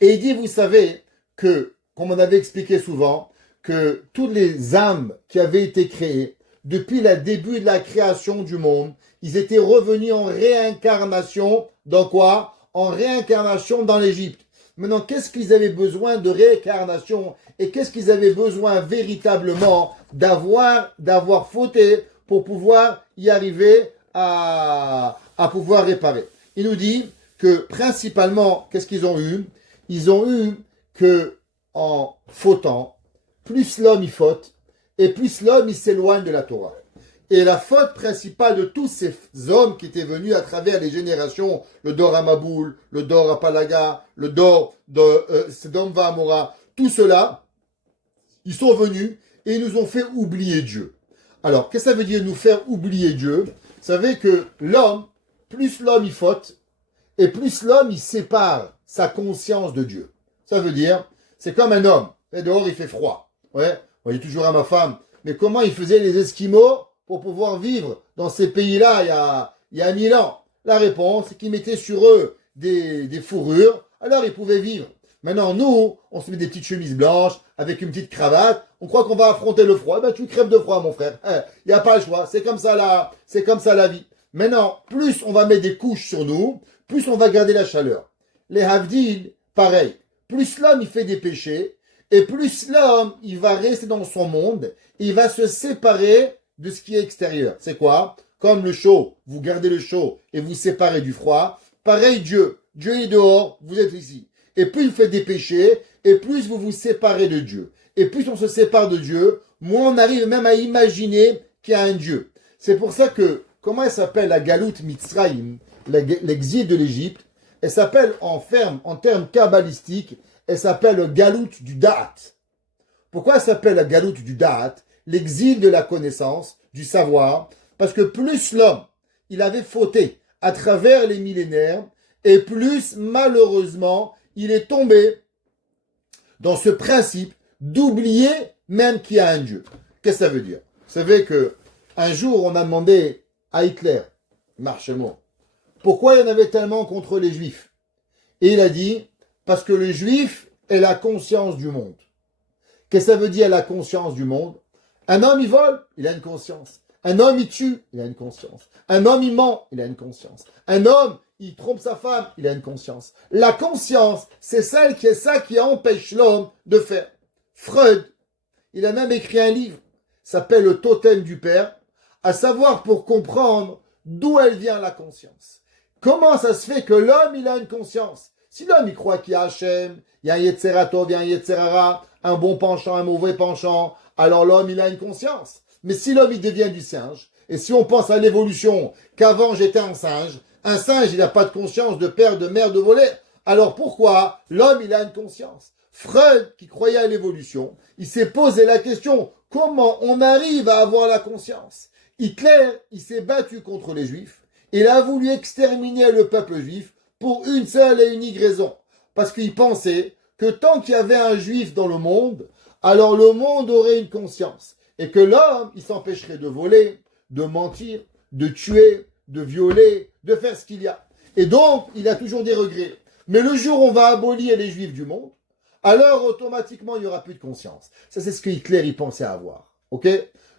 Et il dit, vous savez, que, comme on avait expliqué souvent, que toutes les âmes qui avaient été créées, depuis le début de la création du monde, ils étaient revenus en réincarnation. Dans quoi? En réincarnation dans l'Égypte. Maintenant, qu'est-ce qu'ils avaient besoin de réincarnation et qu'est-ce qu'ils avaient besoin véritablement d'avoir fauté pour pouvoir y arriver à pouvoir réparer? Il nous dit que principalement, qu'est-ce qu'ils ont eu? Ils ont eu que en fautant, plus l'homme y faute et plus l'homme il s'éloigne de la Torah. Et la faute principale de tous ces hommes qui étaient venus à travers les générations, le Dor Amaboul, le Dor Apalaga, le Dor de Sedom Va'amora, tout cela, ils sont venus et ils nous ont fait oublier Dieu. Alors, qu'est-ce que ça veut dire nous faire oublier Dieu? Ça veut dire que l'homme, plus l'homme y faute, et plus l'homme il sépare sa conscience de Dieu. Ça veut dire, c'est comme un homme. Et dehors il fait froid. Ouais, on dit toujours à ma femme, mais comment ils faisaient les Esquimaux pour pouvoir vivre dans ces pays-là il y a 1000 ans? La réponse, c'est qu'ils mettaient sur eux des fourrures, alors ils pouvaient vivre. Maintenant, nous, on se met des petites chemises blanches, avec une petite cravate, on croit qu'on va affronter le froid. Ben, tu crèves de froid, mon frère. Il n'y a pas le choix, c'est comme ça la vie. Maintenant, plus on va mettre des couches sur nous, plus on va garder la chaleur. Les Havdil, pareil. Plus l'homme, il fait des péchés, et plus l'homme, il va rester dans son monde, il va se séparer de ce qui est extérieur. C'est quoi? Comme le chaud, vous gardez le chaud et vous séparez du froid. Pareil, Dieu. Dieu est dehors, vous êtes ici. Et plus il fait des péchés, et plus vous vous séparez de Dieu. Et plus on se sépare de Dieu, moins on arrive même à imaginer qu'il y a un Dieu. C'est pour ça que, comment elle s'appelle la Galoute Mitzrayim, l'exil de l'Égypte? Elle s'appelle en termes kabbalistiques, elle s'appelle le Galoute du Da'at. Pourquoi elle s'appelle la Galoute du Da'at? L'exil de la connaissance, du savoir, parce que plus l'homme, il avait fauté à travers les millénaires, et plus, malheureusement, il est tombé dans ce principe d'oublier même qu'il y a un Dieu. Qu'est-ce que ça veut dire? Vous savez que un jour, on a demandé à Hitler, marche-moi, pourquoi il y en avait tellement contre les Juifs? Et il a dit, parce que le Juif est la conscience du monde. Qu'est-ce que ça veut dire la conscience du monde? Un homme, il vole, il a une conscience. Un homme, il tue, il a une conscience. Un homme, il ment, il a une conscience. Un homme, il trompe sa femme, il a une conscience. La conscience, c'est ça qui empêche l'homme de faire. Freud, il a même écrit un livre, s'appelle Le Totem du Père, à savoir pour comprendre d'où elle vient la conscience. Comment ça se fait que l'homme, il a une conscience? Si l'homme, il croit qu'il y a Hachem, il y a un Yetzer Tov, il y a un Yetzer Hara, un bon penchant, un mauvais penchant, alors l'homme, il a une conscience. Mais si l'homme il devient du singe, et si on pense à l'évolution, qu'avant j'étais un singe il n'a pas de conscience de père, de mère, de voler. Alors pourquoi l'homme il a une conscience? Freud, qui croyait à l'évolution, il s'est posé la question, comment on arrive à avoir la conscience? Hitler, il s'est battu contre les juifs, il a voulu exterminer le peuple juif pour une seule et unique raison. Parce qu'il pensait que tant qu'il y avait un juif dans le monde, alors le monde aurait une conscience. Et que l'homme, il s'empêcherait de voler, de mentir, de tuer, de violer, de faire ce qu'il y a. Et donc, il a toujours des regrets. Mais le jour où on va abolir les juifs du monde, alors automatiquement, il n'y aura plus de conscience. Ça, c'est ce que Hitler, il pensait avoir. Ok?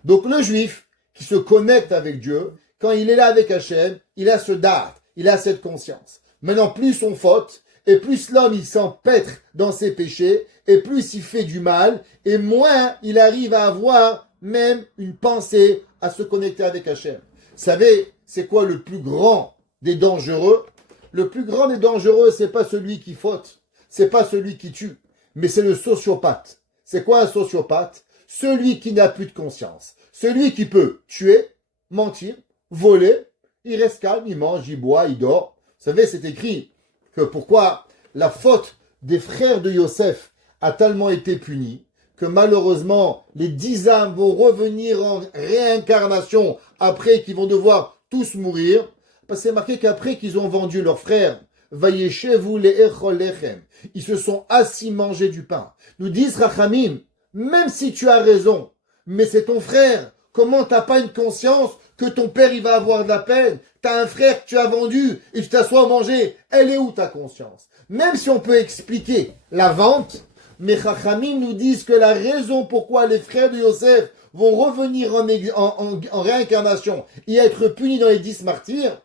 Donc, le juif qui se connecte avec Dieu, quand il est là avec Hachem, il a ce date, il a cette conscience. Maintenant, plus on faute, et plus l'homme il s'empêtre dans ses péchés, et plus il fait du mal, et moins il arrive à avoir même une pensée à se connecter avec Hachem. Vous savez, c'est quoi le plus grand des dangereux? Le plus grand des dangereux, c'est pas celui qui faute, c'est pas celui qui tue, mais c'est le sociopathe. C'est quoi un sociopathe? Celui qui n'a plus de conscience. Celui qui peut tuer, mentir, voler, il reste calme, il mange, il boit, il dort. Vous savez, c'est écrit que pourquoi la faute des frères de Yosef a tellement été punie que malheureusement les 10 âmes vont revenir en réincarnation après qu'ils vont devoir tous mourir. Parce que c'est marqué qu'après qu'ils ont vendu leurs frères, Vayeshevu le'echol lechem, ils se sont assis manger du pain. Nous disent Rachamim, même si tu as raison, mais c'est ton frère, comment t'as pas une conscience que ton père il va avoir de la peine? T'as un frère que tu as vendu et tu t'assois à manger. Elle est où ta conscience? Même si on peut expliquer la vente, mais Chachamim nous disent que la raison pourquoi les frères de Yosef vont revenir en réincarnation et être punis dans les 10 martyrs,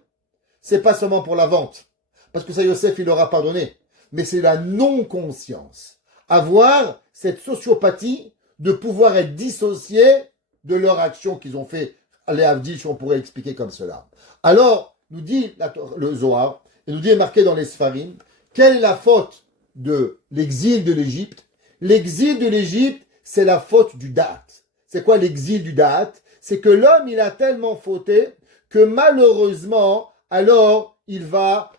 c'est pas seulement pour la vente. Parce que ça, Yosef, il leur a pardonné. Mais c'est la non-conscience. Avoir cette sociopathie de pouvoir être dissociés de leur action qu'ils ont fait. Les Avdish, on pourrait expliquer comme cela. Alors, nous dit le Zohar, et nous dit marqué dans les Sfarim, quelle est la faute de l'exil de l'Égypte? L'exil de l'Égypte, c'est la faute du Da'at. C'est quoi l'exil du Da'at? C'est que l'homme, il a tellement fauté que malheureusement, alors, il va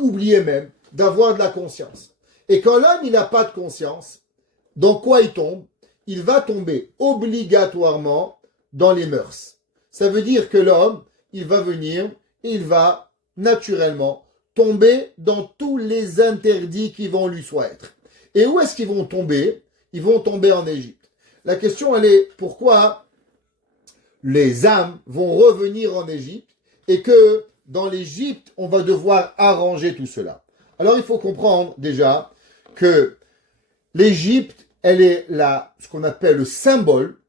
oublier même d'avoir de la conscience. Et quand l'homme, il n'a pas de conscience, dans quoi il tombe? Il va tomber obligatoirement dans les mœurs. Ça veut dire que l'homme, il va venir et il va naturellement tomber dans tous les interdits qui vont lui être. Et où est-ce qu'ils vont tomber? Ils vont tomber en Égypte. La question, elle est pourquoi les âmes vont revenir en Égypte et que dans l'Égypte, on va devoir arranger tout cela. Alors, il faut comprendre déjà que l'Égypte, elle est ce qu'on appelle le symbole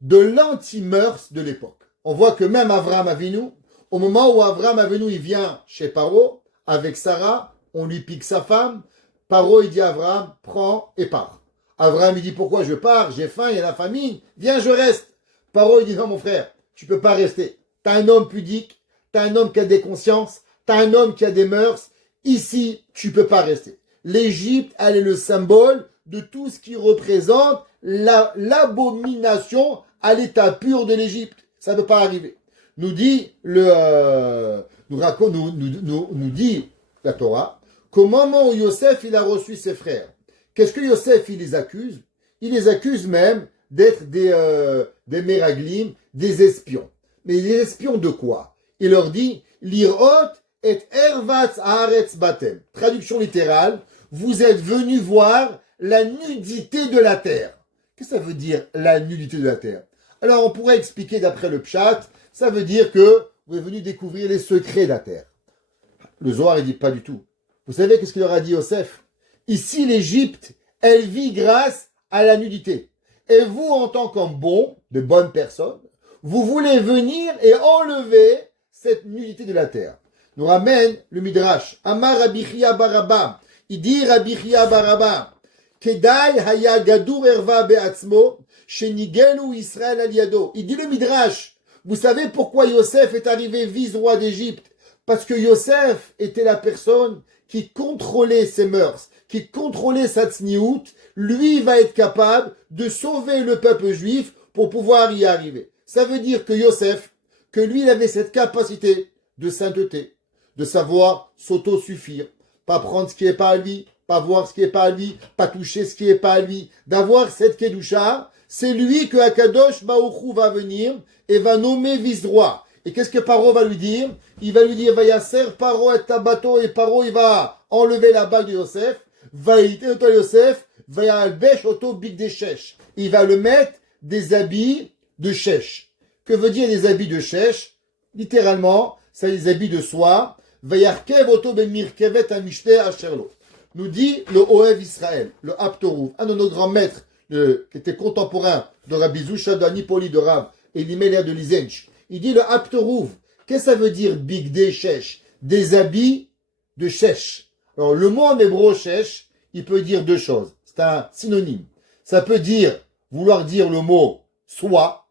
de l'anti-mœurs de l'époque. On voit que même Avraham Avinu, au moment où Avraham Avinu il vient chez Paro avec Sarah, on lui pique sa femme. Paro il dit à Avraham, prends et pars. Avraham il dit pourquoi je pars? J'ai faim, il y a la famine. Viens, je reste. Paro il dit non mon frère, tu peux pas rester. T'as un homme pudique, t'as un homme qui a des consciences, t'as un homme qui a des mœurs. Ici, tu peux pas rester. L'Égypte, elle est le symbole de tout ce qui représente l'abomination à l'état pur de l'Égypte. Ça ne peut pas arriver. Nous dit nous dit la Torah qu'au moment où Yosef il a reçu ses frères, qu'est-ce que Yosef il les accuse? Il les accuse même d'être des méraglim, des espions. Mais des espions de quoi? Il leur dit l'irot et ervatz haaretz batem. Traduction littérale, vous êtes venus voir la nudité de la terre. Qu'est-ce que ça veut dire la nudité de la terre? Alors on pourrait expliquer d'après le Pshat, ça veut dire que vous êtes venus découvrir les secrets de la terre. Le Zohar il dit pas du tout. Vous savez qu'est-ce qu'il leur a dit Yosef? Ici l'Égypte, elle vit grâce à la nudité. Et vous en tant qu'homme bon, de bonnes personnes, vous voulez venir et enlever cette nudité de la terre. Nous ramène le Midrash. Amar Rabbi Chia Barabba. Il dit Rabbi Chia Barabba. Kedai haya gadur erva be'atzmo, shenigelu Israël al yado. Il dit le Midrash. Vous savez pourquoi Yosef est arrivé vice-roi d'Égypte? Parce que Yosef était la personne qui contrôlait ses mœurs, qui contrôlait sa tzniout. Lui va être capable de sauver le peuple juif pour pouvoir y arriver. Ça veut dire que Yosef, que lui, il avait cette capacité de sainteté, de savoir s'auto-suffire, pas prendre ce qui n'est pas à lui, pas voir ce qui n'est pas à lui, pas toucher ce qui n'est pas à lui, d'avoir cette Kedusha, c'est lui que Akadosh Baruch Hu va venir et va nommer vice-roi. Et qu'est-ce que Paro va lui dire? Il va lui dire, va yasser Paro et tabato, et Paro il va enlever la bague de Yosef, va iter Yosef, va yalbesh auto big des shesh. Il va le mettre des habits de shesh. Que veut dire des habits de shesh? Littéralement, c'est des habits de soie. Va yarkev auto ben mirkevet amishte asherlo. Nous dit le Oev Israël, le Aptorouv, un de nos grands maîtres, qui était contemporain de Rabbi Zusha de Anipoli de Rav et l'Imélia de Lizench. Il dit le Aptorouv. Qu'est-ce que ça veut dire bigdé shesh? Des habits de shesh. Alors le mot en hébreu shesh, il peut dire deux choses. C'est un synonyme. Ça peut dire, vouloir dire le mot soie,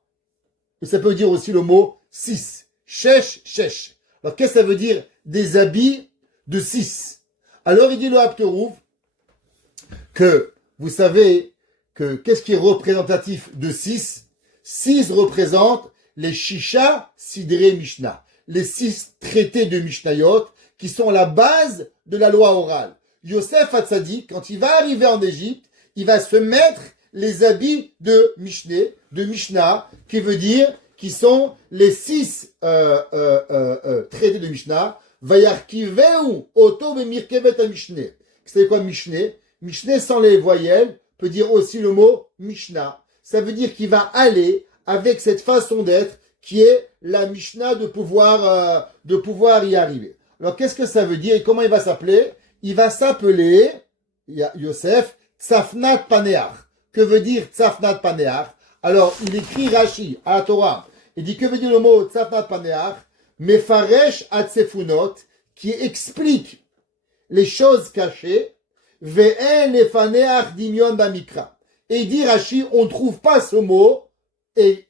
mais ça peut dire aussi le mot six. Shesh, shesh. Alors qu'est-ce que ça veut dire des habits de six? Alors il dit le Aptorouv que vous savez que qu'est-ce qui est représentatif de 6? 6 représente les Shisha Sidrei Mishnah, les 6 traités de Mishnayot qui sont la base de la loi orale. Yosef Hatzadik, quand il va arriver en Égypte, il va se mettre les habits de Mishnah, qui veut dire qui sont les 6 traités de Mishnah. Vayarkiveu oto bemirkevet ha-Mishneh. C'est quoi Mishneh? Mishneh sans les voyelles peut dire aussi le mot Mishnah. Ça veut dire qu'il va aller avec cette façon d'être qui est la Mishnah de pouvoir y arriver. Alors qu'est-ce que ça veut dire et comment il va s'appeler? Il va s'appeler Yosef Tzafnat Paneach. Que veut dire Tzafnat Paneach? Alors il écrit Rashi à la Torah. Il dit que veut dire le mot Tzafnat Paneach? Mefaresh Atsefunot, qui explique les choses cachées, Ve'en lefaneach dimion bamikra. Et il dit Rashi, on ne trouve pas ce mot, et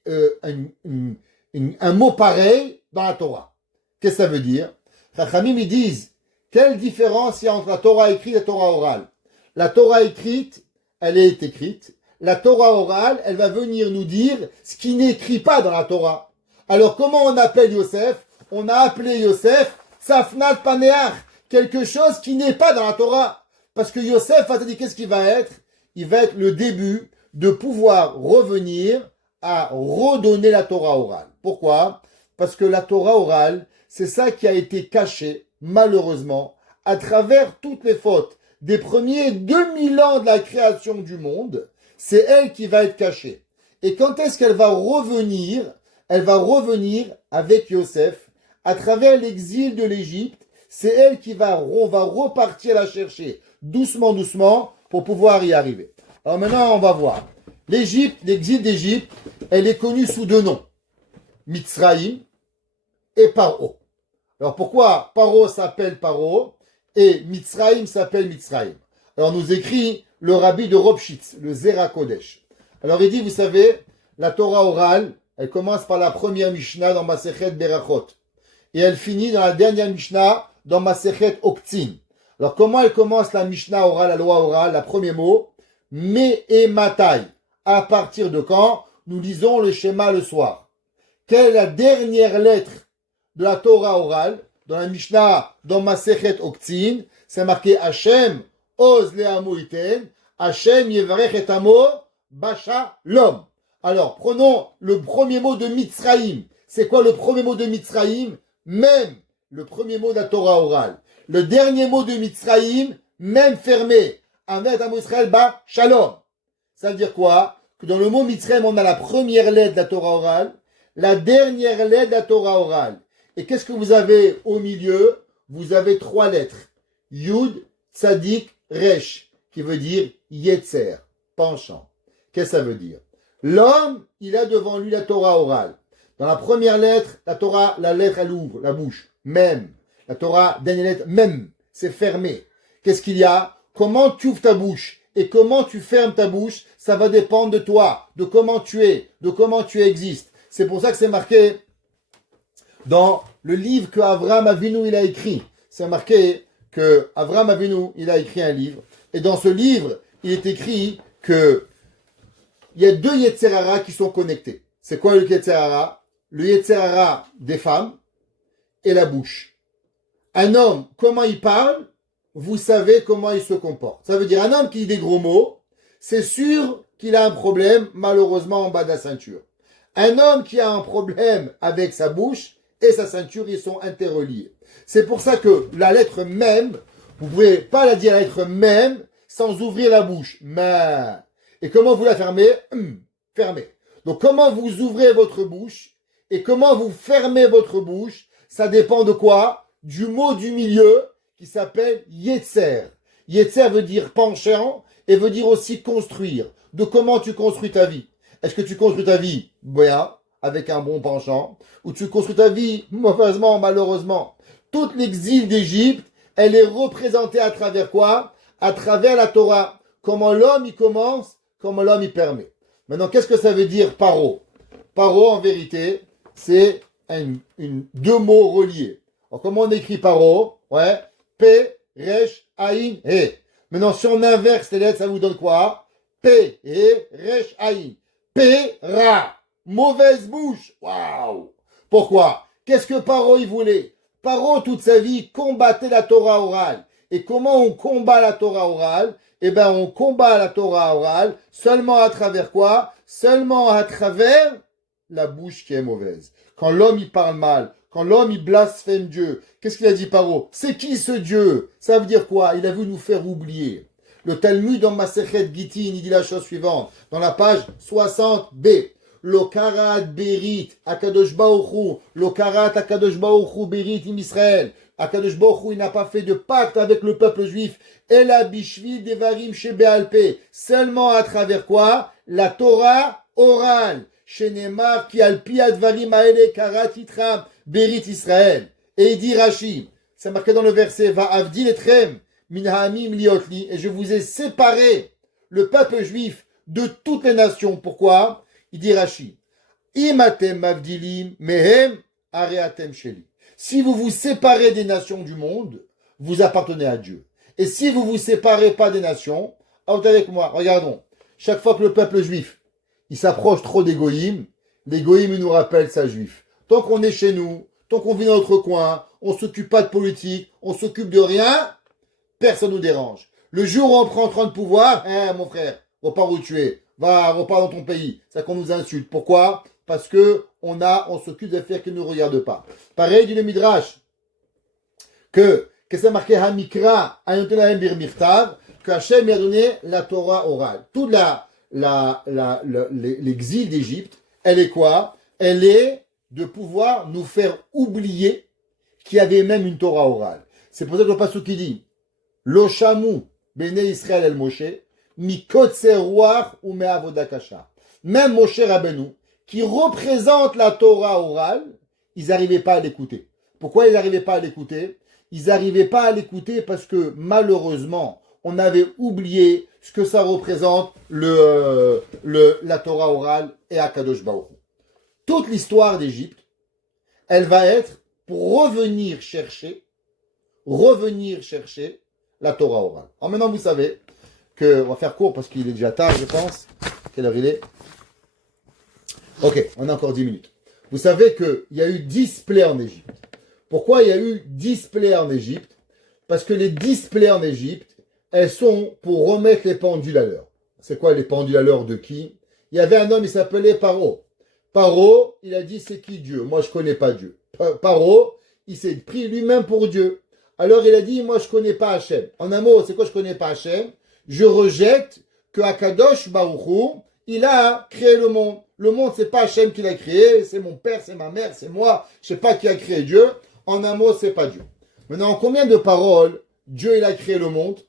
un mot pareil dans la Torah. Qu'est-ce que ça veut dire? Chachamim, ils disent, quelle différence il y a entre la Torah écrite et la Torah orale? La Torah écrite, elle est écrite. La Torah orale, elle va venir nous dire ce qui n'est pas dans la Torah. Alors comment on appelle Yosef? On a appelé Yosef Tzafnat Paneach, quelque chose qui n'est pas dans la Torah. Parce que Yosef a dit qu'est-ce qu'il va être? Il va être le début de pouvoir revenir à redonner la Torah orale. Pourquoi? Parce que la Torah orale, c'est ça qui a été caché, malheureusement, à travers toutes les fautes des premiers 2000 ans de la création du monde. C'est elle qui va être cachée. Et quand est-ce qu'elle va revenir? Elle va revenir avec Yosef à travers l'exil de l'Égypte. C'est elle on va repartir la chercher doucement, doucement pour pouvoir y arriver. Alors maintenant, on va voir. L'Égypte, l'exil d'Égypte, elle est connue sous deux noms. Mitzraïm et Paro. Alors pourquoi Paro s'appelle Paro et Mitzraïm s'appelle Mitzraïm? Alors nous écrit le rabbi de Ropshitz, le Zera Kodesh. Alors il dit, vous savez, la Torah orale, elle commence par la première Mishnah dans Masechet Berachot. Et elle finit dans la dernière Mishnah dans Masechet Oktzin. Alors comment elle commence la Mishnah orale, la loi orale? La premier mot, Me et Matai. À partir de quand nous lisons le schéma le soir? Quelle est la dernière lettre de la Torah orale? Dans la Mishnah, dans Masechet Oktzin, c'est marqué Hashem, Oz le'amo iten, Hashem yevarech et amo, Basha l'homme. Alors, prenons le premier mot de Mitzraïm. C'est quoi le premier mot de Mitzraïm? Même le premier mot de la Torah orale. Le dernier mot de Mitzraïm, même fermé. Amet amo Israël ba shalom. Ça veut dire quoi? Que dans le mot Mitzraïm, on a la première lettre de la Torah orale, la dernière lettre de la Torah orale. Et qu'est-ce que vous avez au milieu? Vous avez 3 lettres. Yud, Tzadik, Resh, qui veut dire Yetzer, penchant. Qu'est-ce que ça veut dire? L'homme, il a devant lui la Torah orale. Dans la première lettre, la Torah, la lettre, elle ouvre la bouche. Même. La Torah, dernière lettre, même. C'est fermé. Qu'est-ce qu'il y a? Comment tu ouvres ta bouche et comment tu fermes ta bouche, ça va dépendre de toi, de comment tu es, de comment tu existes. C'est pour ça que c'est marqué dans le livre que Avraham Avinu il a écrit. C'est marqué que Avraham Avinu il a écrit un livre. Et dans ce livre, il est écrit que il y a 2 Yetzer Hara qui sont connectés. C'est quoi le Yetzer Hara? Le Yetzer Hara des femmes et la bouche. Un homme, comment il parle, vous savez comment il se comporte. Ça veut dire un homme qui dit des gros mots, c'est sûr qu'il a un problème, malheureusement, en bas de la ceinture. Un homme qui a un problème avec sa bouche et sa ceinture, ils sont interreliés. C'est pour ça que la lettre même, vous ne pouvez pas la dire la lettre même sans ouvrir la bouche. Mais. Et comment vous la fermez? Fermez. Donc comment vous ouvrez votre bouche et comment vous fermez votre bouche, ça dépend de quoi? Du mot du milieu qui s'appelle Yetzer. Yetzer veut dire penchant et veut dire aussi construire. De comment tu construis ta vie. Est-ce que tu construis ta vie bien, avec un bon penchant, ou tu construis ta vie mauvaisement, malheureusement? Toute l'exil d'Égypte, elle est représentée à travers quoi? À travers la Torah. Comment l'homme y commence, comment l'homme y permet. Maintenant, qu'est-ce que ça veut dire paro? Paro, en vérité, c'est deux mots reliés. Alors, comment on écrit paro? Ouais. P, resh, aïn, he. Maintenant, si on inverse les lettres, ça vous donne quoi? P, et, resh, aïn. P, ra. Mauvaise bouche. Waouh. Pourquoi? Qu'est-ce que Paro il voulait? Paro, toute sa vie, combattait la Torah orale. Et comment on combat la Torah orale? Eh bien, on combat la Torah orale seulement à travers quoi? Seulement à travers la bouche qui est mauvaise. Quand l'homme il parle mal, quand l'homme il blasphème Dieu, qu'est-ce qu'il a dit Paro? C'est qui ce Dieu? Ça veut dire quoi? Il a voulu nous faire oublier. Le Talmud dans Masechet Gittin, il dit la chose suivante, dans la page 60b. Lokarat Berit, Akadosh Baruch Hu, Lokarat Akadosh Baruch Hu Berit im Israël. Akadosh Baruch Hu, il n'a pas fait de pacte avec le peuple juif. Ela Bishvil Devarim Shebealpe. Seulement à travers quoi? La Torah orale. Shenemar Ki Alpi Advarim Aele Karat Itram Berit Israël. Et il dit Rashi, c'est marqué dans le verset, Va Avdil Etrem Min Ha'amim Liotli. Et je vous ai séparé, le peuple juif, de toutes les nations. Pourquoi? Il dit Rashi, Imatem Mavdilim Mehem Areatem Sheli. Si vous vous séparez des nations du monde, vous appartenez à Dieu. Et si vous vous séparez pas des nations, alors avec moi, regardons. Chaque fois que le peuple juif, il s'approche trop des goïms, les goïms nous rappellent ça juif. Tant qu'on est chez nous, tant qu'on vit dans notre coin, on s'occupe pas de politique, on s'occupe de rien, personne nous dérange. Le jour où on prend 30 pouvoirs, mon frère, repars où tu es. Repars dans ton pays. C'est qu'on nous insulte. Pourquoi? Parce que on s'occupe d'affaires qui ne nous regardent pas. Pareil dit le Midrash, que c'est marqué Hamikra, Ayontelahem Bir Mirtav, que Hachem a donné la Torah orale. Tout l'exil d'Égypte, elle est quoi? Elle est de pouvoir nous faire oublier qu'il y avait même une Torah orale. C'est pour ça que le passage qui dit, Lo Shamu, Bene Israël el Moshe, ou même Moshe Rabbeinu, qui représente la Torah orale, ils n'arrivaient pas à l'écouter. Pourquoi ils n'arrivaient pas à l'écouter? Ils n'arrivaient pas à l'écouter parce que malheureusement, on avait oublié ce que ça représente la Torah orale et Akadosh Baruch Hu. Toute l'histoire d'Égypte, elle va être pour revenir chercher la Torah orale. Alors maintenant, vous savez, on va faire court parce qu'il est déjà tard, je pense. Quelle heure il est? Ok, on a encore 10 minutes. Vous savez qu'il y a eu 10 plaies en Égypte. Pourquoi il y a eu 10 plaies en Égypte? Parce que les 10 plaies en Égypte, elles sont pour remettre les pendules à l'heure. C'est quoi les pendules à l'heure de qui? Il y avait un homme, il s'appelait Paro. Paro, il a dit, c'est qui Dieu? Moi, je connais pas Dieu. Paro, il s'est pris lui-même pour Dieu. Alors, il a dit, moi, je connais pas Hachem. En un mot, c'est quoi je connais pas Hachem? Je rejette que Akadosh Baruch Hu, il a créé le monde. Le monde, c'est pas Hachem qui l'a créé, c'est mon père, c'est ma mère, c'est moi. Je sais pas qui a créé Dieu. En un mot, c'est pas Dieu. Maintenant, en combien de paroles Dieu, il a créé le monde?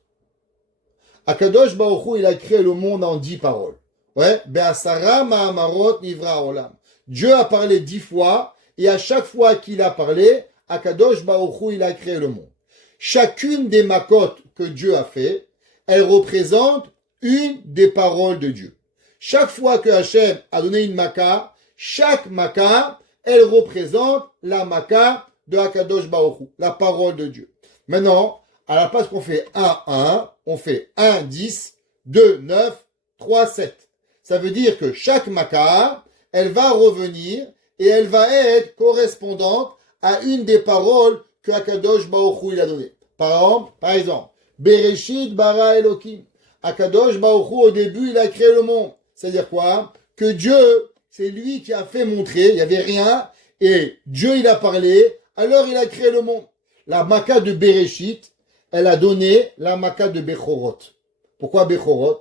Akadosh Baruch Hu, il a créé le monde en 10 paroles. Ouais. Be'asara ma'amarot nivra olam. Dieu a parlé 10 fois, et à chaque fois qu'il a parlé, Akadosh Baruch Hu, il a créé le monde. Chacune des makotes que Dieu a fait, elle représente une des paroles de Dieu. Chaque fois que Hachem a donné une maka, chaque maka, elle représente la maka de Akadosh Baruch Hu, la parole de Dieu. Maintenant, à la place qu'on fait 1, on fait 1, 10, 2, 9, 3, 7. Ça veut dire que chaque maka, elle va revenir et elle va être correspondante à une des paroles que Akadosh Baruch Hu il a données. Par exemple, Bereshit bara Elokim. Akadosh Baruch Hu, au début, il a créé le monde. C'est-à-dire quoi? Que Dieu, c'est lui qui a fait montrer, il n'y avait rien, et Dieu, il a parlé, alors il a créé le monde. La Maka de Bereshit, elle a donné la Maka de Bechorot. Pourquoi Bechorot?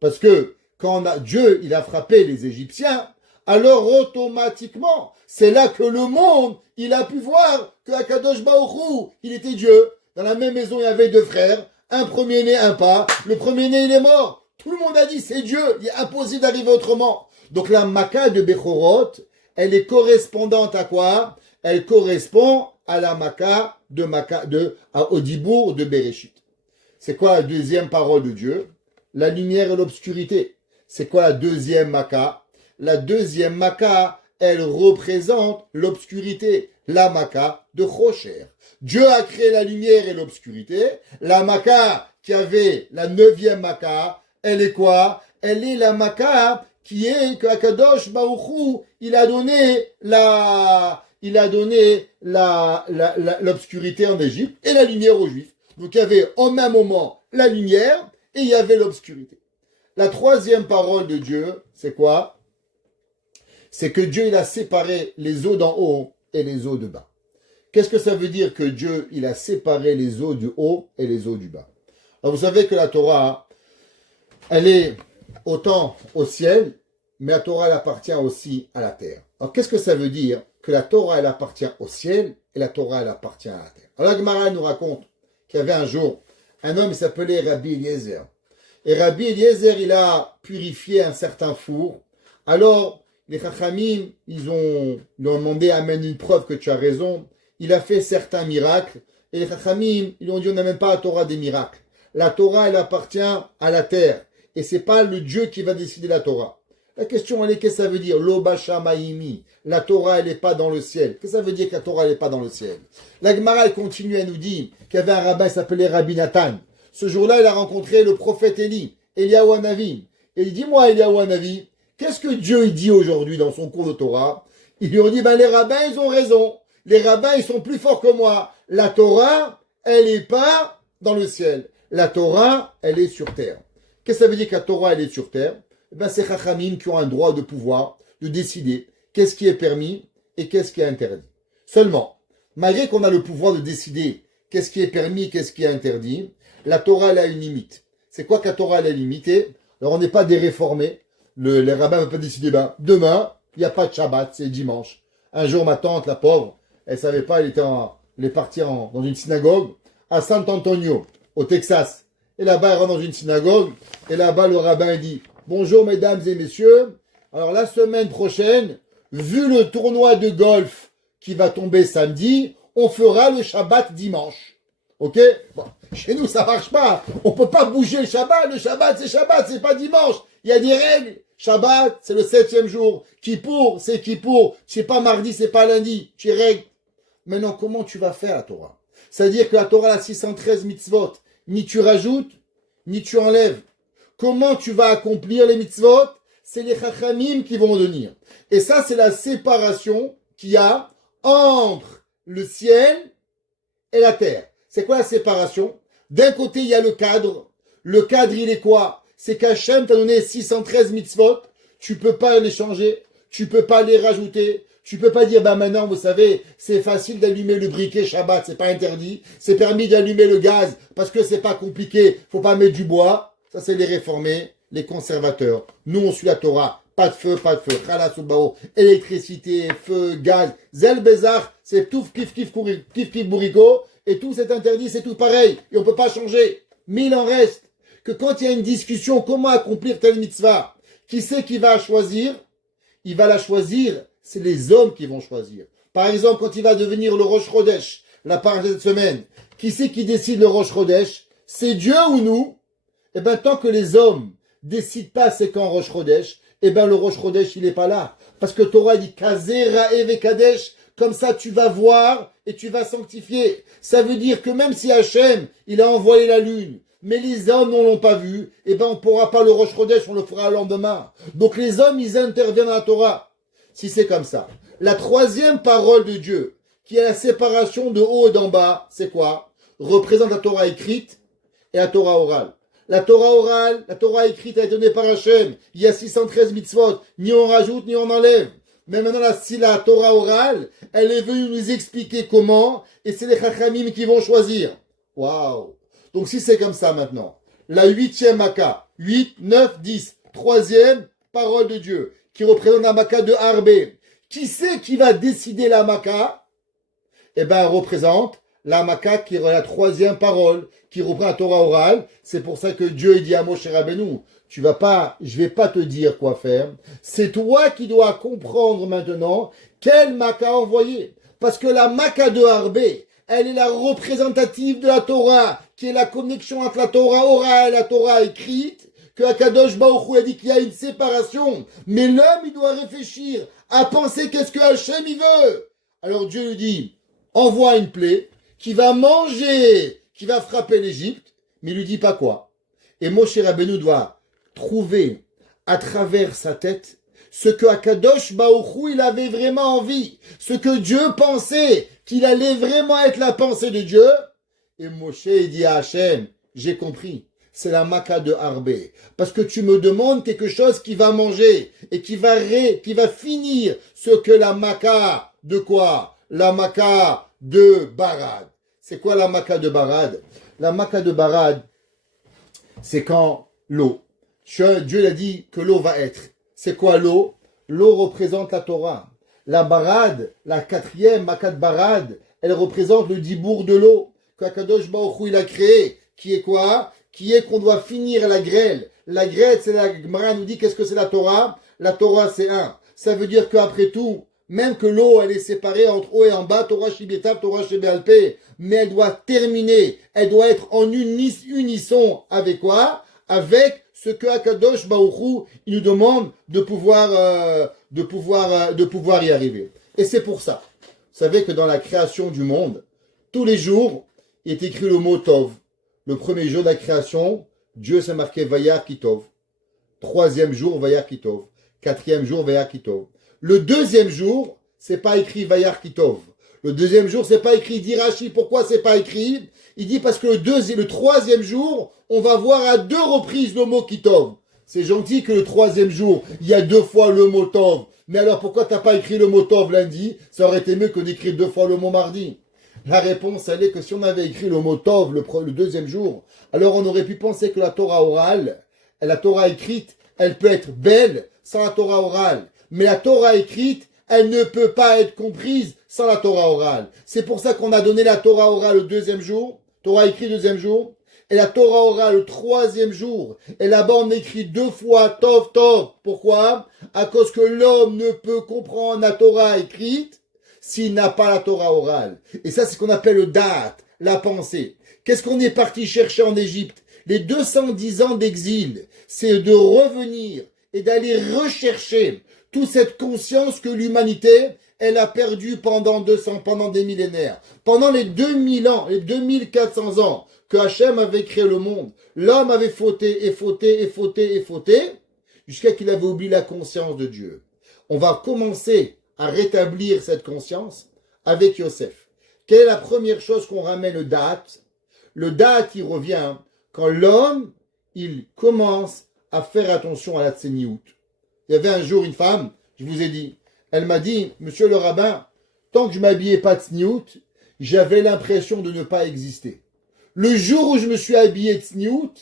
Parce que quand Dieu, il a frappé les Égyptiens, alors automatiquement, c'est là que le monde, il a pu voir que Akadosh Baruch Hu, il était Dieu. Dans la même maison, il y avait deux frères, un premier-né, un pas. Le premier-né, il est mort. Tout le monde a dit, c'est Dieu, il est impossible d'arriver autrement. Donc la Maka de Bechorot, elle est correspondante à quoi? Elle correspond à la Maka au Dibour de Bereshit. C'est quoi la deuxième parole de Dieu? La lumière et l'obscurité. C'est quoi la deuxième Maka? La deuxième Maka, elle représente l'obscurité. La Maka de Chosher. Dieu a créé la lumière et l'obscurité. La Maka qui avait la neuvième Maka, elle est quoi? Elle est la Maka qui est que Akadosh Baruch Hu, il a donné l'obscurité en Égypte et la lumière aux Juifs. Donc il y avait en même moment la lumière et il y avait l'obscurité. La troisième parole de Dieu, c'est quoi? C'est que Dieu, il a séparé les eaux d'en haut et les eaux de bas. Qu'est-ce que ça veut dire que Dieu, il a séparé les eaux du haut et les eaux du bas? Alors vous savez que la Torah, elle est autant au ciel, mais la Torah, elle appartient aussi à la terre. Alors qu'est-ce que ça veut dire? Que la Torah, elle appartient au ciel et la Torah, elle appartient à la terre. Alors la Gemara nous raconte qu'il y avait un jour un homme, il s'appelait Rabbi Eliezer. Et Rabbi Eliezer, il a purifié un certain four. Alors, les Chachamim, ils lui ont demandé, amène une preuve que tu as raison. Il a fait certains miracles. Et les Chachamim, ils lui ont dit, on n'a même pas la Torah des miracles. La Torah, elle appartient à la terre. Et c'est pas le Dieu qui va décider la Torah. La question, elle est, qu'est-ce que ça veut dire? L'Obasha Maïmi. La Torah, elle n'est pas dans le ciel. Qu'est-ce que ça veut dire que la Torah, elle n'est pas dans le ciel? La Gemara, elle continue à nous dire qu'il y avait un rabbin qui s'appelait Rabbi Nathan. Ce jour-là, il a rencontré le prophète Élie, Eliyahu Hanavi. Et il dit, moi, Eliyahu Hanavi, qu'est-ce que Dieu il dit aujourd'hui dans son cours de Torah? Ils lui ont dit, les rabbins, ils ont raison. Les rabbins, ils sont plus forts que moi. La Torah, elle n'est pas dans le ciel. La Torah, elle est sur terre. Qu'est-ce que ça veut dire que la Torah, elle est sur terre? C'est Chachamim qui ont un droit de pouvoir, de décider qu'est-ce qui est permis et qu'est-ce qui est interdit. Seulement, malgré qu'on a le pouvoir de décider qu'est-ce qui est permis, qu'est-ce qui est interdit, la Torah, elle a une limite. C'est quoi que la Torah, elle est limitée? Alors, on n'est pas des réformés. Les rabbins ne peuvent pas décider, demain, il n'y a pas de Shabbat, c'est dimanche. Un jour, ma tante, la pauvre, elle ne savait pas, elle est partie dans une synagogue à San Antonio, au Texas. Et là-bas, elle rentre dans une synagogue, et là-bas, le rabbin dit, bonjour mesdames et messieurs, alors la semaine prochaine, vu le tournoi de golf qui va tomber samedi, on fera le Shabbat dimanche. Ok? Bon, chez nous, ça marche pas. On peut pas bouger le Shabbat. Le Shabbat, c'est pas dimanche. Il y a des règles. Shabbat, c'est le 7e jour. Kippour, c'est Kippour. C'est pas mardi, c'est pas lundi. Tu règles. Maintenant, comment tu vas faire la Torah? C'est-à-dire que la Torah a 613 mitzvot. Ni tu rajoutes, ni tu enlèves. Comment tu vas accomplir les mitzvot? C'est les chachamim qui vont venir. Et ça, c'est la séparation qu'il y a entre le ciel et la terre. C'est quoi la séparation? D'un côté, il y a le cadre. Le cadre, il est quoi? C'est qu'Hachem t'a donné 613 mitzvot. Tu peux pas les changer. Tu peux pas les rajouter. Tu peux pas dire, maintenant, vous savez, c'est facile d'allumer le briquet Shabbat, c'est pas interdit. C'est permis d'allumer le gaz parce que c'est pas compliqué. Faut pas mettre du bois. Ça, c'est les réformés, les conservateurs. Nous, on suit la Torah. Pas de feu, pas de feu. Khalas ou bao, électricité, feu, gaz. Zel Bézar, c'est tout kif kif bourrico. Et tout c'est interdit, c'est tout pareil. Et on peut pas changer. Mais il en reste que quand il y a une discussion, comment accomplir telle mitzvah? Qui c'est qui va choisir? Il va la choisir. C'est les hommes qui vont choisir. Par exemple, quand il va devenir le Rosh Chodesh, la part de cette semaine, qui c'est qui décide le Rosh Chodesh? C'est Dieu ou nous? Eh bien, tant que les hommes décident pas c'est quand Rosh Chodesh, eh bien, le Rosh Chodesh, il est pas là. Parce que Torah dit, Kazera Eve Kadesh, comme ça, tu vas voir et tu vas sanctifier. Ça veut dire que même si Hachem, il a envoyé la lune, mais les hommes ne l'ont pas vu, eh ben, on pourra pas le Rosh Chodesh, on le fera le lendemain. Donc, les hommes, ils interviennent dans la Torah. si c'est comme ça, la troisième parole de Dieu, qui est la séparation de haut et d'en bas, c'est quoi? Représente la Torah écrite et la Torah orale. La Torah orale, la Torah écrite a été donnée par Hachem. Il y a 613 mitzvot. Ni on rajoute, ni on enlève. Mais maintenant, si la Torah orale, elle est venue nous expliquer comment, et c'est les Chachamim qui vont choisir. Waouh! Donc si c'est comme ça maintenant, la 8e Maka, 8, 9, 10, troisième parole de Dieu, qui représente la Maka de Harbé. Qui c'est qui va décider la Maka? Eh bien, elle représente la Maka qui est la troisième parole, qui reprend la Torah orale. C'est pour ça que Dieu dit à Moshe Rabbeinu, je vais pas te dire quoi faire. C'est toi qui dois comprendre maintenant quelle Maka envoyer. Parce que la Maka de Harbé, elle est la représentative de la Torah, qui est la connexion entre la Torah orale et la Torah écrite, que Akadosh Baruch Hu a dit qu'il y a une séparation. Mais l'homme, il doit réfléchir à penser qu'est-ce que Hachem il veut. Alors Dieu lui dit, envoie une plaie qui va manger, qui va frapper l'Égypte, mais il lui dit pas quoi. Et Moshe Rabbeinu doit trouver à travers sa tête ce que Akadosh Baruch Hu il avait vraiment envie, ce que Dieu pensait qu'il allait vraiment être la pensée de Dieu. Et Moshe il dit à Hachem, j'ai compris, c'est la Maka de Harbé, parce que tu me demandes quelque chose qui va manger et qui va finir ce que la Maka de quoi? La Maka de Barad. C'est quoi la Maka de Barad? La Maka de Barad, c'est quand l'eau. Dieu a dit que l'eau va être. C'est quoi l'eau? L'eau représente la Torah. La Barad, la quatrième Maka de Barad, elle représente le dibour de l'eau qu'Akadosh Baruch Hu il a créé. Qui est quoi? Qui est qu'on doit finir la grêle. La grêle, c'est la Gemara nous dit qu'est-ce que c'est la Torah? La Torah, c'est un. Ça veut dire qu'après tout, même que l'eau, elle est séparée entre haut et en bas, Torah Shibetav, Torah Shebealpé, mais elle doit terminer, elle doit être en unisson avec quoi? Avec ce que Akadosh Baruch Hu, il nous demande de pouvoir y arriver. Et c'est pour ça. Vous savez que dans la création du monde, tous les jours, il est écrit le mot Tov. Le premier jour de la création, Dieu s'est marqué Vayar Kitov. Troisième jour, Vayar Kitov. Quatrième jour, Vayar Kitov. Le deuxième jour, c'est pas écrit Vayar Kitov. Le deuxième jour, c'est pas écrit Dirachi. Pourquoi c'est pas écrit? Il dit parce que le troisième jour, on va voir à 2 reprises le mot Kitov. C'est gentil que le troisième jour, il y a 2 fois le mot Tov. Mais alors pourquoi t'as pas écrit le mot Tov lundi? Ça aurait été mieux que d'écrire 2 fois le mot mardi. La réponse, elle est que si on avait écrit le mot Tov le deuxième jour, alors on aurait pu penser que la Torah orale, la Torah écrite, elle peut être belle sans la Torah orale. Mais la Torah écrite, elle ne peut pas être comprise sans la Torah orale. C'est pour ça qu'on a donné la Torah orale le deuxième jour, Torah écrite le deuxième jour, et la Torah orale le troisième jour. Et là-bas, on écrit 2 fois Tov, Tov. Pourquoi? À cause que l'homme ne peut comprendre la Torah écrite s'il n'a pas la Torah orale. Et ça, c'est ce qu'on appelle le da'at, la pensée. Qu'est-ce qu'on est parti chercher en Égypte? Les 210 ans d'exil, c'est de revenir et d'aller rechercher toute cette conscience que l'humanité, elle a perdue pendant des millénaires. Pendant les 2000 ans, les 2400 ans que Hachem avait créé le monde, l'homme avait fauté et fauté et fauté et fauté, jusqu'à qu'il avait oublié la conscience de Dieu. On va commencer à rétablir cette conscience avec Yosef. Quelle est la première chose qu'on ramène le da'at? Le da'at, il revient quand l'homme, il commence à faire attention à la tseniout. Il y avait un jour une femme, je vous ai dit, elle m'a dit, monsieur le rabbin, tant que je m'habillais pas tseniout, j'avais l'impression de ne pas exister. Le jour où je me suis habillé tseniout,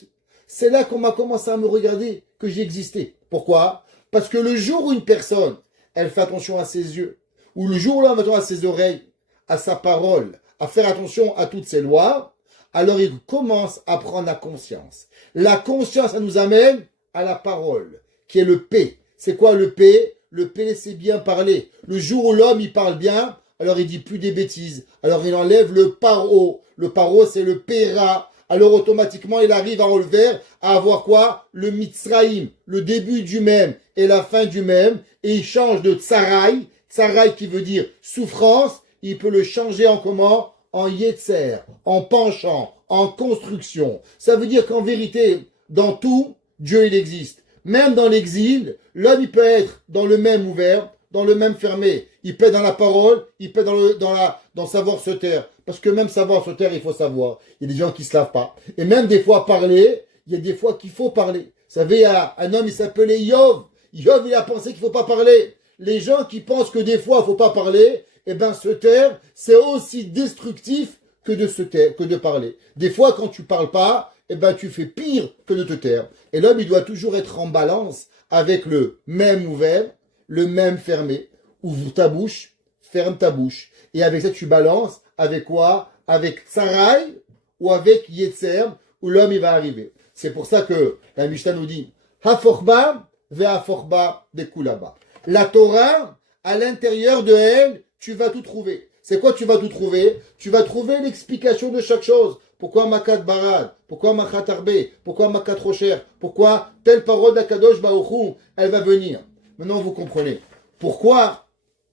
c'est là qu'on m'a commencé à me regarder que j'existais. Pourquoi? Parce que le jour où une personne, elle fait attention à ses yeux, ou le jour où elle fait attention à ses oreilles, à sa parole, à faire attention à toutes ses lois, alors il commence à prendre la conscience. La conscience, ça nous amène à la parole, qui est le P. C'est quoi le P? Le P, c'est bien parler. Le jour où l'homme, il parle bien, alors il dit plus des bêtises. Alors il enlève le paro. Le paro, c'est le péra. Alors automatiquement, il arrive à enlever, à avoir quoi? Le mitzraïm, le début du même et la fin du même. Et il change de tsaraï. Tsaraï qui veut dire souffrance. Il peut le changer en comment? En yetzer, en penchant, en construction. Ça veut dire qu'en vérité, dans tout, Dieu il existe. Même dans l'exil, l'homme il peut être dans le même ouvert, dans le même fermé. Il paie dans la parole, il paie dans savoir se taire. Parce que même savoir se taire, il faut savoir. Il y a des gens qui ne se lavent pas. Et même des fois parler, il y a des fois qu'il faut parler. Vous savez, il y a un homme, il s'appelait Yov. Yov, il a pensé qu'il ne faut pas parler. Les gens qui pensent que des fois, il ne faut pas parler, eh bien, se taire, c'est aussi destructif que de se taire, que de parler. Des fois, quand tu parles pas, eh ben, tu fais pire que de te taire. Et l'homme, il doit toujours être en balance avec le même ouvert, le même fermé. Ouvre ta bouche, ferme ta bouche. Et avec ça, tu balances avec quoi? Avec Tsarai ou avec Yetzer, où l'homme, il va arriver. C'est pour ça que la Mishnah nous dit Haforba ve'aforba bekulaba. La Torah, à l'intérieur de elle, tu vas tout trouver. C'est quoi tu vas tout trouver? Tu vas trouver l'explication de chaque chose. Pourquoi Makat Barad? Pourquoi Makat Arbe? Pourquoi Makat Rocher? Pourquoi telle parole d'Akadosh Baruch Hu, elle va venir? Maintenant, vous comprenez. Pourquoi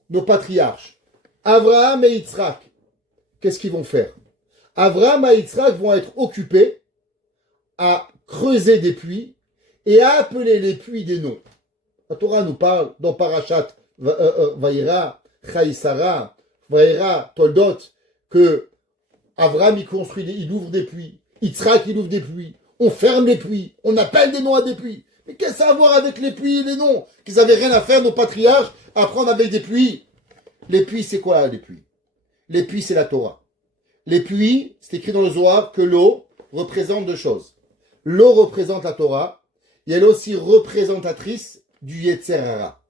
nos patriarches, Abraham et Yitzhak, qu'est-ce qu'ils vont faire? Abraham et Yitzhak vont être occupés à creuser des puits et à appeler les puits des noms. La Torah nous parle dans Parashat Vayera, Chaïsara, Vayera, Toldot, que Abraham il ouvre des puits, Yitzhak il ouvre des puits, on ferme les puits, on appelle des noms à des puits. Mais qu'est-ce que ça a à voir avec les puits et les noms? Qu'ils n'avaient rien à faire, nos patriarches, à prendre avec des puits. Les puits, c'est quoi les puits? Les puits, c'est la Torah. Les puits, c'est écrit dans le Zohar que l'eau représente deux choses. L'eau représente la Torah, et elle est aussi représentatrice du Yetzer Hara.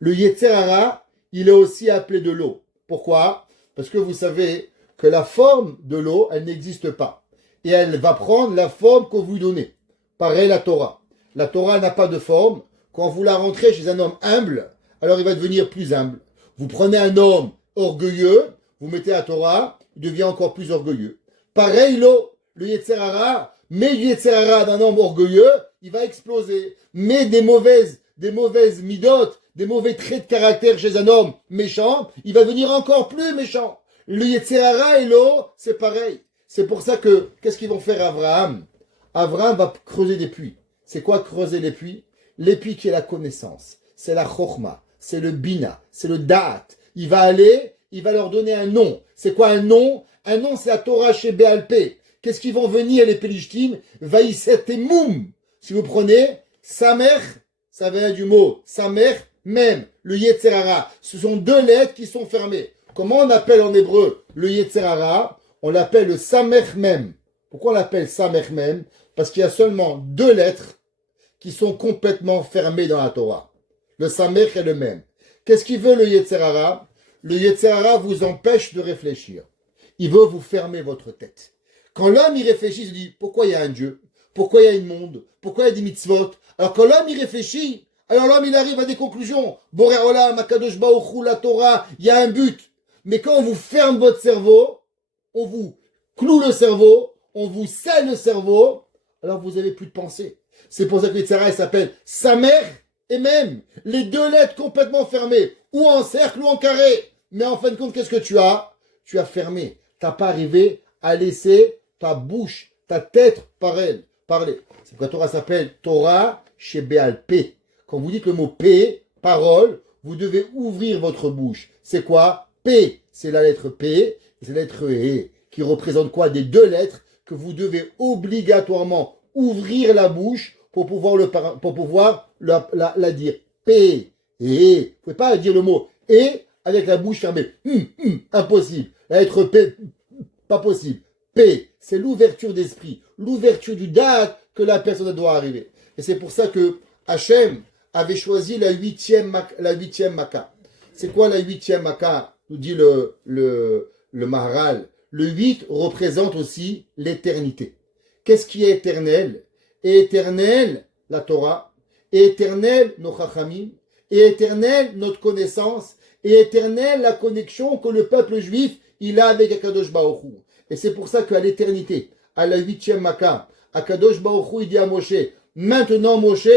Le Yetzer Hara, il est aussi appelé de l'eau. Pourquoi? Parce que vous savez que la forme de l'eau, elle n'existe pas. Et elle va prendre la forme qu'on vous donnez. Pareil la Torah. La Torah n'a pas de forme. Quand vous la rentrez chez un homme humble, alors il va devenir plus humble. Vous prenez un homme orgueilleux, vous mettez la Torah, il devient encore plus orgueilleux. Pareil l'eau, le Yetzer Hara, mais le Yetzer Hara d'un homme orgueilleux, il va exploser. Mais des mauvaises midotes, des mauvais traits de caractère chez un homme méchant, il va devenir encore plus méchant. Le Yetzer Hara et l'eau, c'est pareil. C'est pour ça que, qu'est-ce qu'ils vont faire Abraham? Abraham va creuser des puits. C'est quoi creuser les puits? Les puits qui est la connaissance. C'est la chokhma, c'est le bina, c'est le da'at. Il va aller, il va leur donner un nom. C'est quoi un nom? Un nom, c'est la Torah chez Béalpé. Qu'est-ce qu'ils vont venir, les Pélishtim? Vaïset et moum. Si vous prenez, Samer, ça vient du mot Samer, même, le Yetzer Hara. Ce sont deux lettres qui sont fermées. Comment on appelle en hébreu le Yetzer Hara? On l'appelle le Samer Mem. Pourquoi on l'appelle Samer Mem? Parce qu'il y a seulement deux lettres qui sont complètement fermées dans la Torah. Le Samer est le même. Qu'est-ce qu'il veut le Yetzer Hara? Le Yetzer Hara vous empêche de réfléchir. Il veut vous fermer votre tête. Quand l'homme y réfléchit, il se dit pourquoi il y a un Dieu? Pourquoi il y a un monde? Pourquoi il y a des mitzvot? Alors quand l'homme y réfléchit, alors l'homme il arrive à des conclusions. Boré Olam, Akadosh Baruch Hu, la Torah, il y a un but. Mais quand on vous ferme votre cerveau, on vous cloue le cerveau, on vous scelle le cerveau, alors vous n'avez plus de pensée. C'est pour ça que Yetzer Hara s'appelle Samer et même. Les deux lettres complètement fermées, ou en cercle ou en carré. Mais en fin de compte, qu'est-ce que tu as? Tu as fermé. Tu n'as pas arrivé à laisser ta bouche, ta tête parler. C'est pourquoi la Torah s'appelle Torah chez Béalpé. Quand vous dites le mot P, parole, vous devez ouvrir votre bouche. C'est quoi? P, c'est la lettre P, et c'est la lettre E, qui représente quoi? Des deux lettres que vous devez obligatoirement ouvrir la bouche pour pouvoir la dire. P, et. Vous ne pouvez pas dire le mot et avec la bouche fermée. Impossible. La lettre P, pas possible. P, c'est l'ouverture d'esprit, l'ouverture du date que la personne doit arriver. Et c'est pour ça que Hachem avait choisi la huitième Makkah. C'est quoi la huitième Makkah? Nous dit le Maharal. Le 8 représente aussi l'éternité. Qu'est-ce qui est éternel? Et éternel, la Torah. Et éternel, nos chachamim. Et éternel, notre connaissance. Et éternel, la connexion que le peuple juif, il a avec Akadosh Baruch Hu. Et c'est pour ça qu'à l'éternité, à la huitième Makkah, Akadosh Baruch Hu, il dit à Moshe, maintenant Moshe,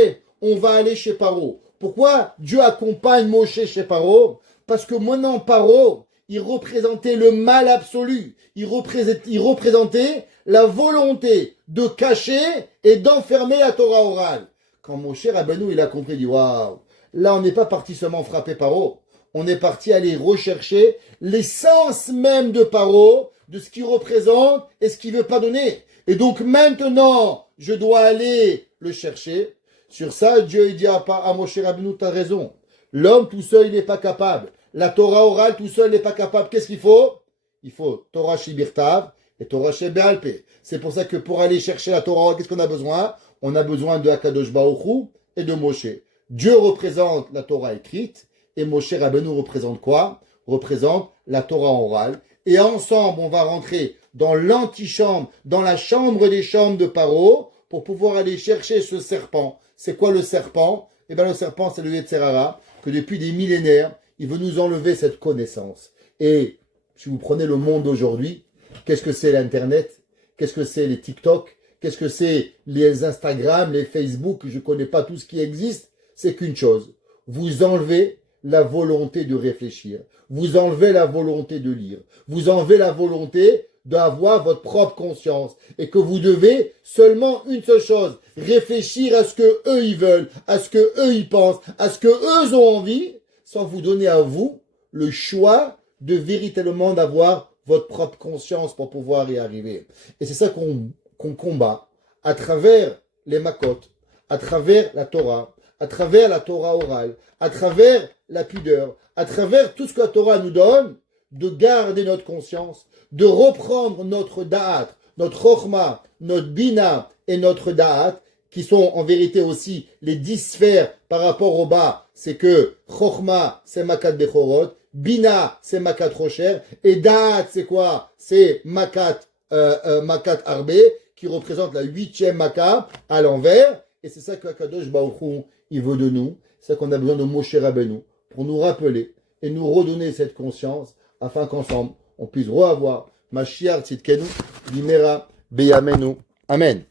on va aller chez Paro. Pourquoi Dieu accompagne Moshe chez Paro? Parce que maintenant Paro, il représentait le mal absolu. Il représentait la volonté de cacher et d'enfermer la Torah orale. Quand Moshe Rabbeinu, il a compris, il dit, waouh, là on n'est pas parti seulement frapper Paro, on est parti aller rechercher l'essence même de Paro, de ce qu'il représente et ce qu'il veut pas donner. Et donc maintenant, je dois aller le chercher. Sur ça, Dieu il dit à Moshe Rabbeinu, t'as raison. L'homme tout seul, il n'est pas capable. La Torah orale tout seul n'est pas capable. Qu'est-ce qu'il faut? Il faut Torah Shibirtav et Torah Shebealpe. C'est pour ça que pour aller chercher la Torah orale, qu'est-ce qu'on a besoin? On a besoin de Akadosh Baruch Hu et de Moshe. Dieu représente la Torah écrite et Moshe Rabbeinu représente quoi? Représente la Torah orale. Et ensemble, on va rentrer dans l'antichambre, dans la chambre des chambres de Paro, pour pouvoir aller chercher ce serpent. C'est quoi le serpent? Eh bien, le serpent, c'est le Yetzer Hara, que depuis des millénaires, il veut nous enlever cette connaissance. Et si vous prenez le monde d'aujourd'hui, qu'est-ce que c'est l'Internet? Qu'est-ce que c'est les TikTok? Qu'est-ce que c'est les Instagram, les Facebook? Je ne connais pas tout ce qui existe. C'est qu'une chose. Vous enlevez la volonté de réfléchir. Vous enlevez la volonté de lire. Vous enlevez la volonté d'avoir votre propre conscience. Et que vous devez seulement une seule chose. Réfléchir à ce que eux ils veulent, à ce que eux ils pensent, à ce que eux ont envie, sans vous donner à vous le choix de véritablement d'avoir votre propre conscience pour pouvoir y arriver. Et c'est ça qu'on combat à travers les makot, à travers la Torah, à travers la Torah orale, à travers la pudeur, à travers tout ce que la Torah nous donne, de garder notre conscience, de reprendre notre da'at, notre chokhmah, notre bina et notre da'at, qui sont en vérité aussi les 10 sphères par rapport au bas. C'est que chokhmah, c'est makat bechorot, bina, c'est makat rocher, et da'at, c'est quoi? C'est makat arbe, qui représente la 8e makat à l'envers. Et c'est ça que Akadosh Baruch Hu, il veut de nous. C'est ça qu'on a besoin de Moshe Rabbeinu pour nous rappeler et nous redonner cette conscience afin qu'ensemble, on puisse reavoir Mashiach Tzidkenu, Bimera, Beyamenu. Amen.